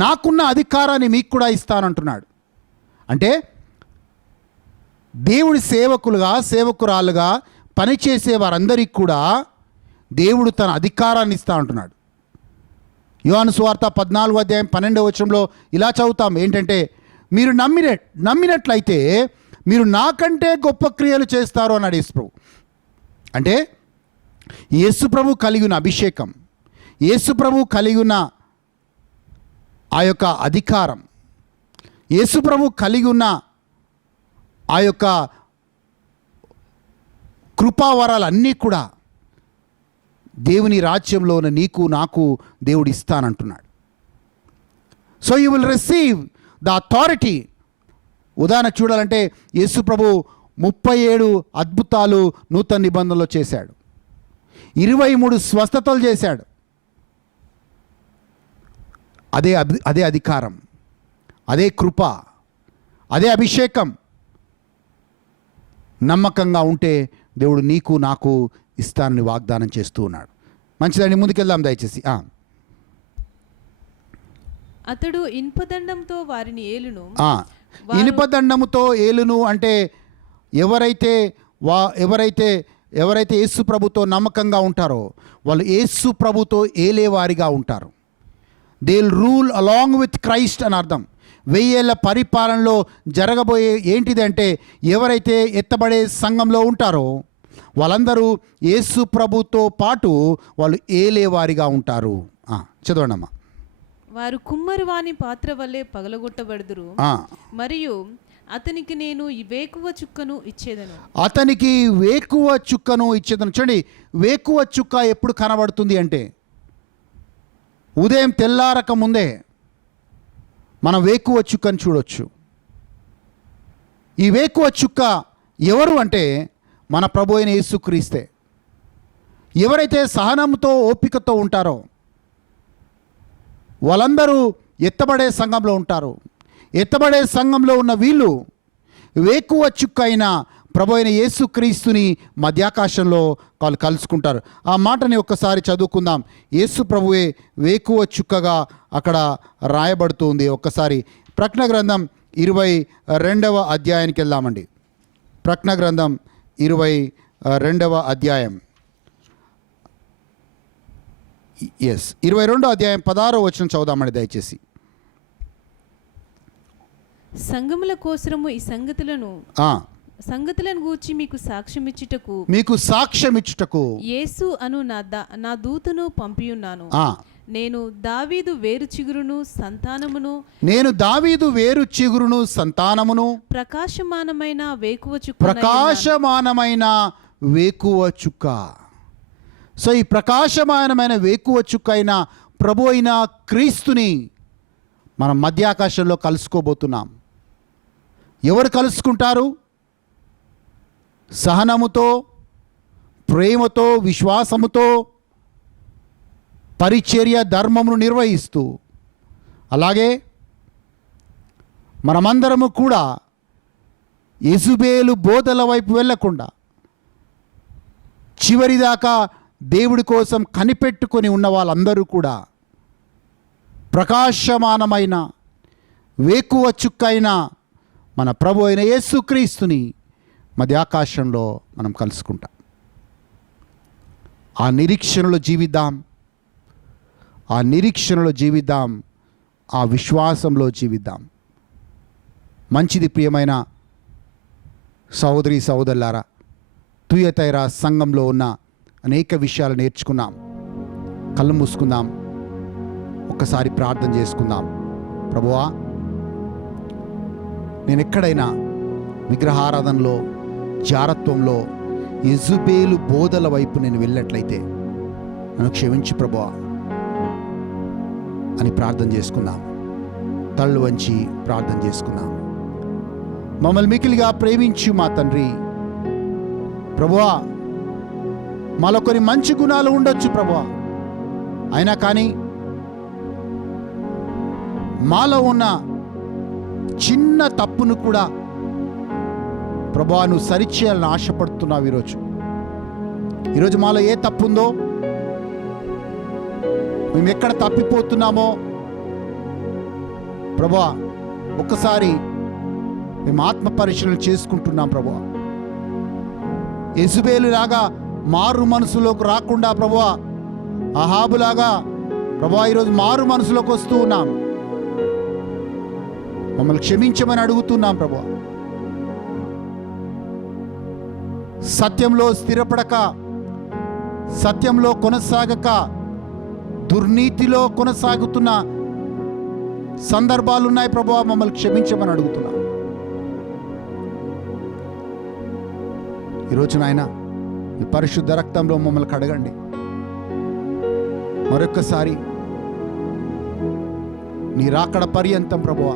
నాకున్న అధికారాన్ని మీకు కూడా ఇస్తానంటున్నాడు. అంటే దేవుడి సేవకురాలుగా పనిచేసే వారందరికీ కూడా దేవుడు తన అధికారాన్ని ఇస్తా అంటున్నాడు. యోహాను సువార్త 14:12 ఇలా చదువుతాం ఏంటంటే మీరు నమ్మినట్లయితే మీరు నాకంటే గొప్ప క్రియలు చేస్తారు అన్నాడు యేసు ప్రభు. అంటే యేసు ప్రభు కలిగి ఉన్న అభిషేకం, యేసు ప్రభు కలిగి ఉన్న ఆ యొక్క అధికారం, యేసు ప్రభు కలిగి ఉన్న ఆ యొక్క కృపావరాలన్నీ కూడా దేవుని రాజ్యంలో ఉన్న నీకు నాకు దేవుడు ఇస్తానంటున్నాడు. So you will receive the authority. ఉదాహరణ చూడాలంటే యేసు ప్రభు 37 అద్భుతాలు నూతన నిబంధనలో చేశాడు, 23 స్వస్థతలు చేశాడు. అదే అధికారం, అదే కృప, అదే అభిషేకం. నమ్మకంగా ఉంటే దేవుడు నీకు నాకు ఇస్తానని వాగ్దానం చేస్తూ ఉన్నాడు. మంచిదండి, ముందుకెళ్దాం దయచేసి. అతడు ఇనుపదండంతో వారిని ఏలును. ఇనుపదండముతో ఏలును అంటే ఎవరైతే యేసు ప్రభుతో నమ్మకంగా ఉంటారో వాళ్ళు యేసు ప్రభుతో ఏలేవారిగా ఉంటారు. They will rule along with Christ అని అర్థం. 1000 ఏళ్ల పరిపాలనలో జరగబోయే ఏంటిది అంటే ఎవరైతే ఎత్తబడే సంఘంలో ఉంటారో వాళ్ళందరూ యేసు ప్రభుతో పాటు వాళ్ళు ఏలేవారిగా ఉంటారు. చదవండమ్మా. వారు కుమ్మరి వాని పాత్ర వల్లే పగలగొట్టబడుదురు, మరియు అతనికి నేను వేకువ చుక్కను ఇచ్చేదను. అతనికి వేకువ చుక్కను ఇచ్చేదను. చూడండి, వేకువ చుక్క ఎప్పుడు కనబడుతుంది అంటే ఉదయం తెల్లారక ముందే మనం వేకువ చుక్కను చూడొచ్చు. ఈ వేకువ చుక్క ఎవరు అంటే మన ప్రభు అయిన యేసుక్రీస్తే. ఎవరైతే సహనంతో ఓపికతో ఉంటారో వాళ్ళందరూ ఎత్తబడే సంఘంలో ఉంటారు. ఎత్తబడే సంఘంలో ఉన్న వీళ్ళు వేకువ చుక్క అయిన ప్రభు అయిన యేసుక్రీస్తుని మధ్యాకాశంలో వాళ్ళు కలుసుకుంటారు. ఆ మాటని ఒక్కసారి చదువుకుందాం. యేసు ప్రభువే వేకువ చుక్కగా అక్కడ రాయబడుతుంది. ఒక్కసారి ప్రకటన గ్రంథం 22వ అధ్యాయానికి వెళ్దామండి. ప్రకటన గ్రంథం 22వ అధ్యాయం, 22వ అధ్యాయం 16వ వచనం చదువుదామండి దయచేసి. సంఘముల కోసరము ఈ సంగతులను గూర్చి మీకు సాక్ష్యం ఇచ్చుటకు యేసు అను నా దూతను పంపియున్నాను. నేను దావీదు వేరు చిగురును సంతానమును ప్రకాశమానమైన వేకువ చుక్క. సో ఈ ప్రకాశమానమైన వేకువ చుక్క అయిన ప్రభు అయిన క్రీస్తుని మనం మధ్యాకాశంలో కలుసుకోబోతున్నాం. ఎవరు కలుసుకుంటారు? సహనముతో, ప్రేమతో, విశ్వాసముతో పరిచర్య ధర్మమును నిర్వహిస్తూ, అలాగే మనమందరము కూడా యెజబెలు బోధల వైపు వెళ్ళకుండా చివరిదాకా దేవుడి కోసం కనిపెట్టుకొని ఉన్న వాళ్ళందరూ కూడా ప్రకాశమానమైన వేకువ చుక్కైన మన ప్రభు అయిన యేసుక్రీస్తుని మధ్యాకాశంలో మనం కలుసుకుంటాం. ఆ నిరీక్షణలో జీవిద్దాం, ఆ నిరీక్షణలో జీవిద్దాం, ఆ విశ్వాసంలో జీవిద్దాం. మంచిది ప్రియమైన సహోదరి సహోదరులారా, తుయతైరా సంఘంలో ఉన్న అనేక విషయాలు నేర్చుకున్నాం. కళ్ళు మూసుకుందాం, ఒక్కసారి ప్రార్థన చేసుకుందాం. ప్రభువా, నేను ఎక్కడైనా విగ్రహారాధనలో, జారత్వంలో, యెజబెలు బోధల వైపు నేను వెళ్ళినట్లయితే నన్ను క్షమించు ప్రభువా అని ప్రార్థన చేసుకుందాం. తళ్ళు వంచి ప్రార్థన చేసుకుందాం. మమ్మల్ని మికిలిగా ప్రేమించు మా తండ్రి, ప్రభువా, మాలో కొన్ని మంచి గుణాలు ఉండొచ్చు ప్రభువా, అయినా కానీ మాలో ఉన్న చిన్న తప్పును కూడా ప్రభువా నువ్వు సరిచేయాలని ఆశపడుతున్నావు. ఈరోజు మాలో ఏ తప్పు ఉందో, మేము ఎక్కడ తప్పిపోతున్నామో ప్రభువా ఒక్కసారి మేము ఆత్మ పరిశీలన చేసుకుంటున్నాం ప్రభువా. యెజబెలు లాగా మారు మనసులోకి రాకుండా ప్రభువా, అహాబులాగా ప్రభువా ఈరోజు మారు మనసులోకి వస్తూ ఉన్నాం. మమ్మల్ని క్షమించమని అడుగుతున్నాం ప్రభువా. సత్యంలో స్థిరపడక, సత్యంలో కొనసాగక, దుర్నీతిలో కొనసాగుతున్న సందర్భాలు ఉన్నాయి ప్రభువా, మమ్మల్ని క్షమించమని అడుగుతున్నాం. ఈరోజు నాయన ఈ పరిశుద్ధ రక్తంలో మమ్మల్ని కడగండి. మరొక్కసారి నీ రాకడ పర్యంతం ప్రభువా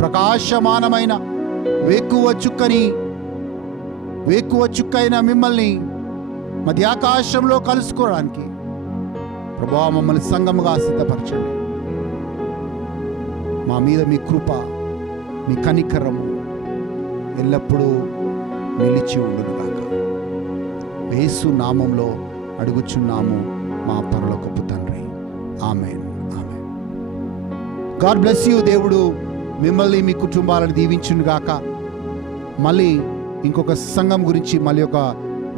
ప్రకాశమానమైన వేకువ చుక్కైన మిమ్మల్ని మధ్యాకాశంలో కలుసుకోవడానికి ప్రభువా మమ్మల్ని సంఘముగా సిద్ధపరచండి. మా మీద మీ కృప, మీ కనికరము ఎల్లప్పుడూ నిలిచి ఉండునుగాక. యేసు నామంలో అడుగుచున్నాము మా పరలోకపు తండ్రి. ఆమేన్, ఆమేన్. God bless you. దేవుడు మిమ్మల్ని మీ కుటుంబాలను దీవించునుగాక. మళ్ళీ ఇంకొక సంఘం గురించి మళ్ళీ ఒక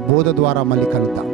బోధ ద్వారా మళ్ళీ కలుద్దాం.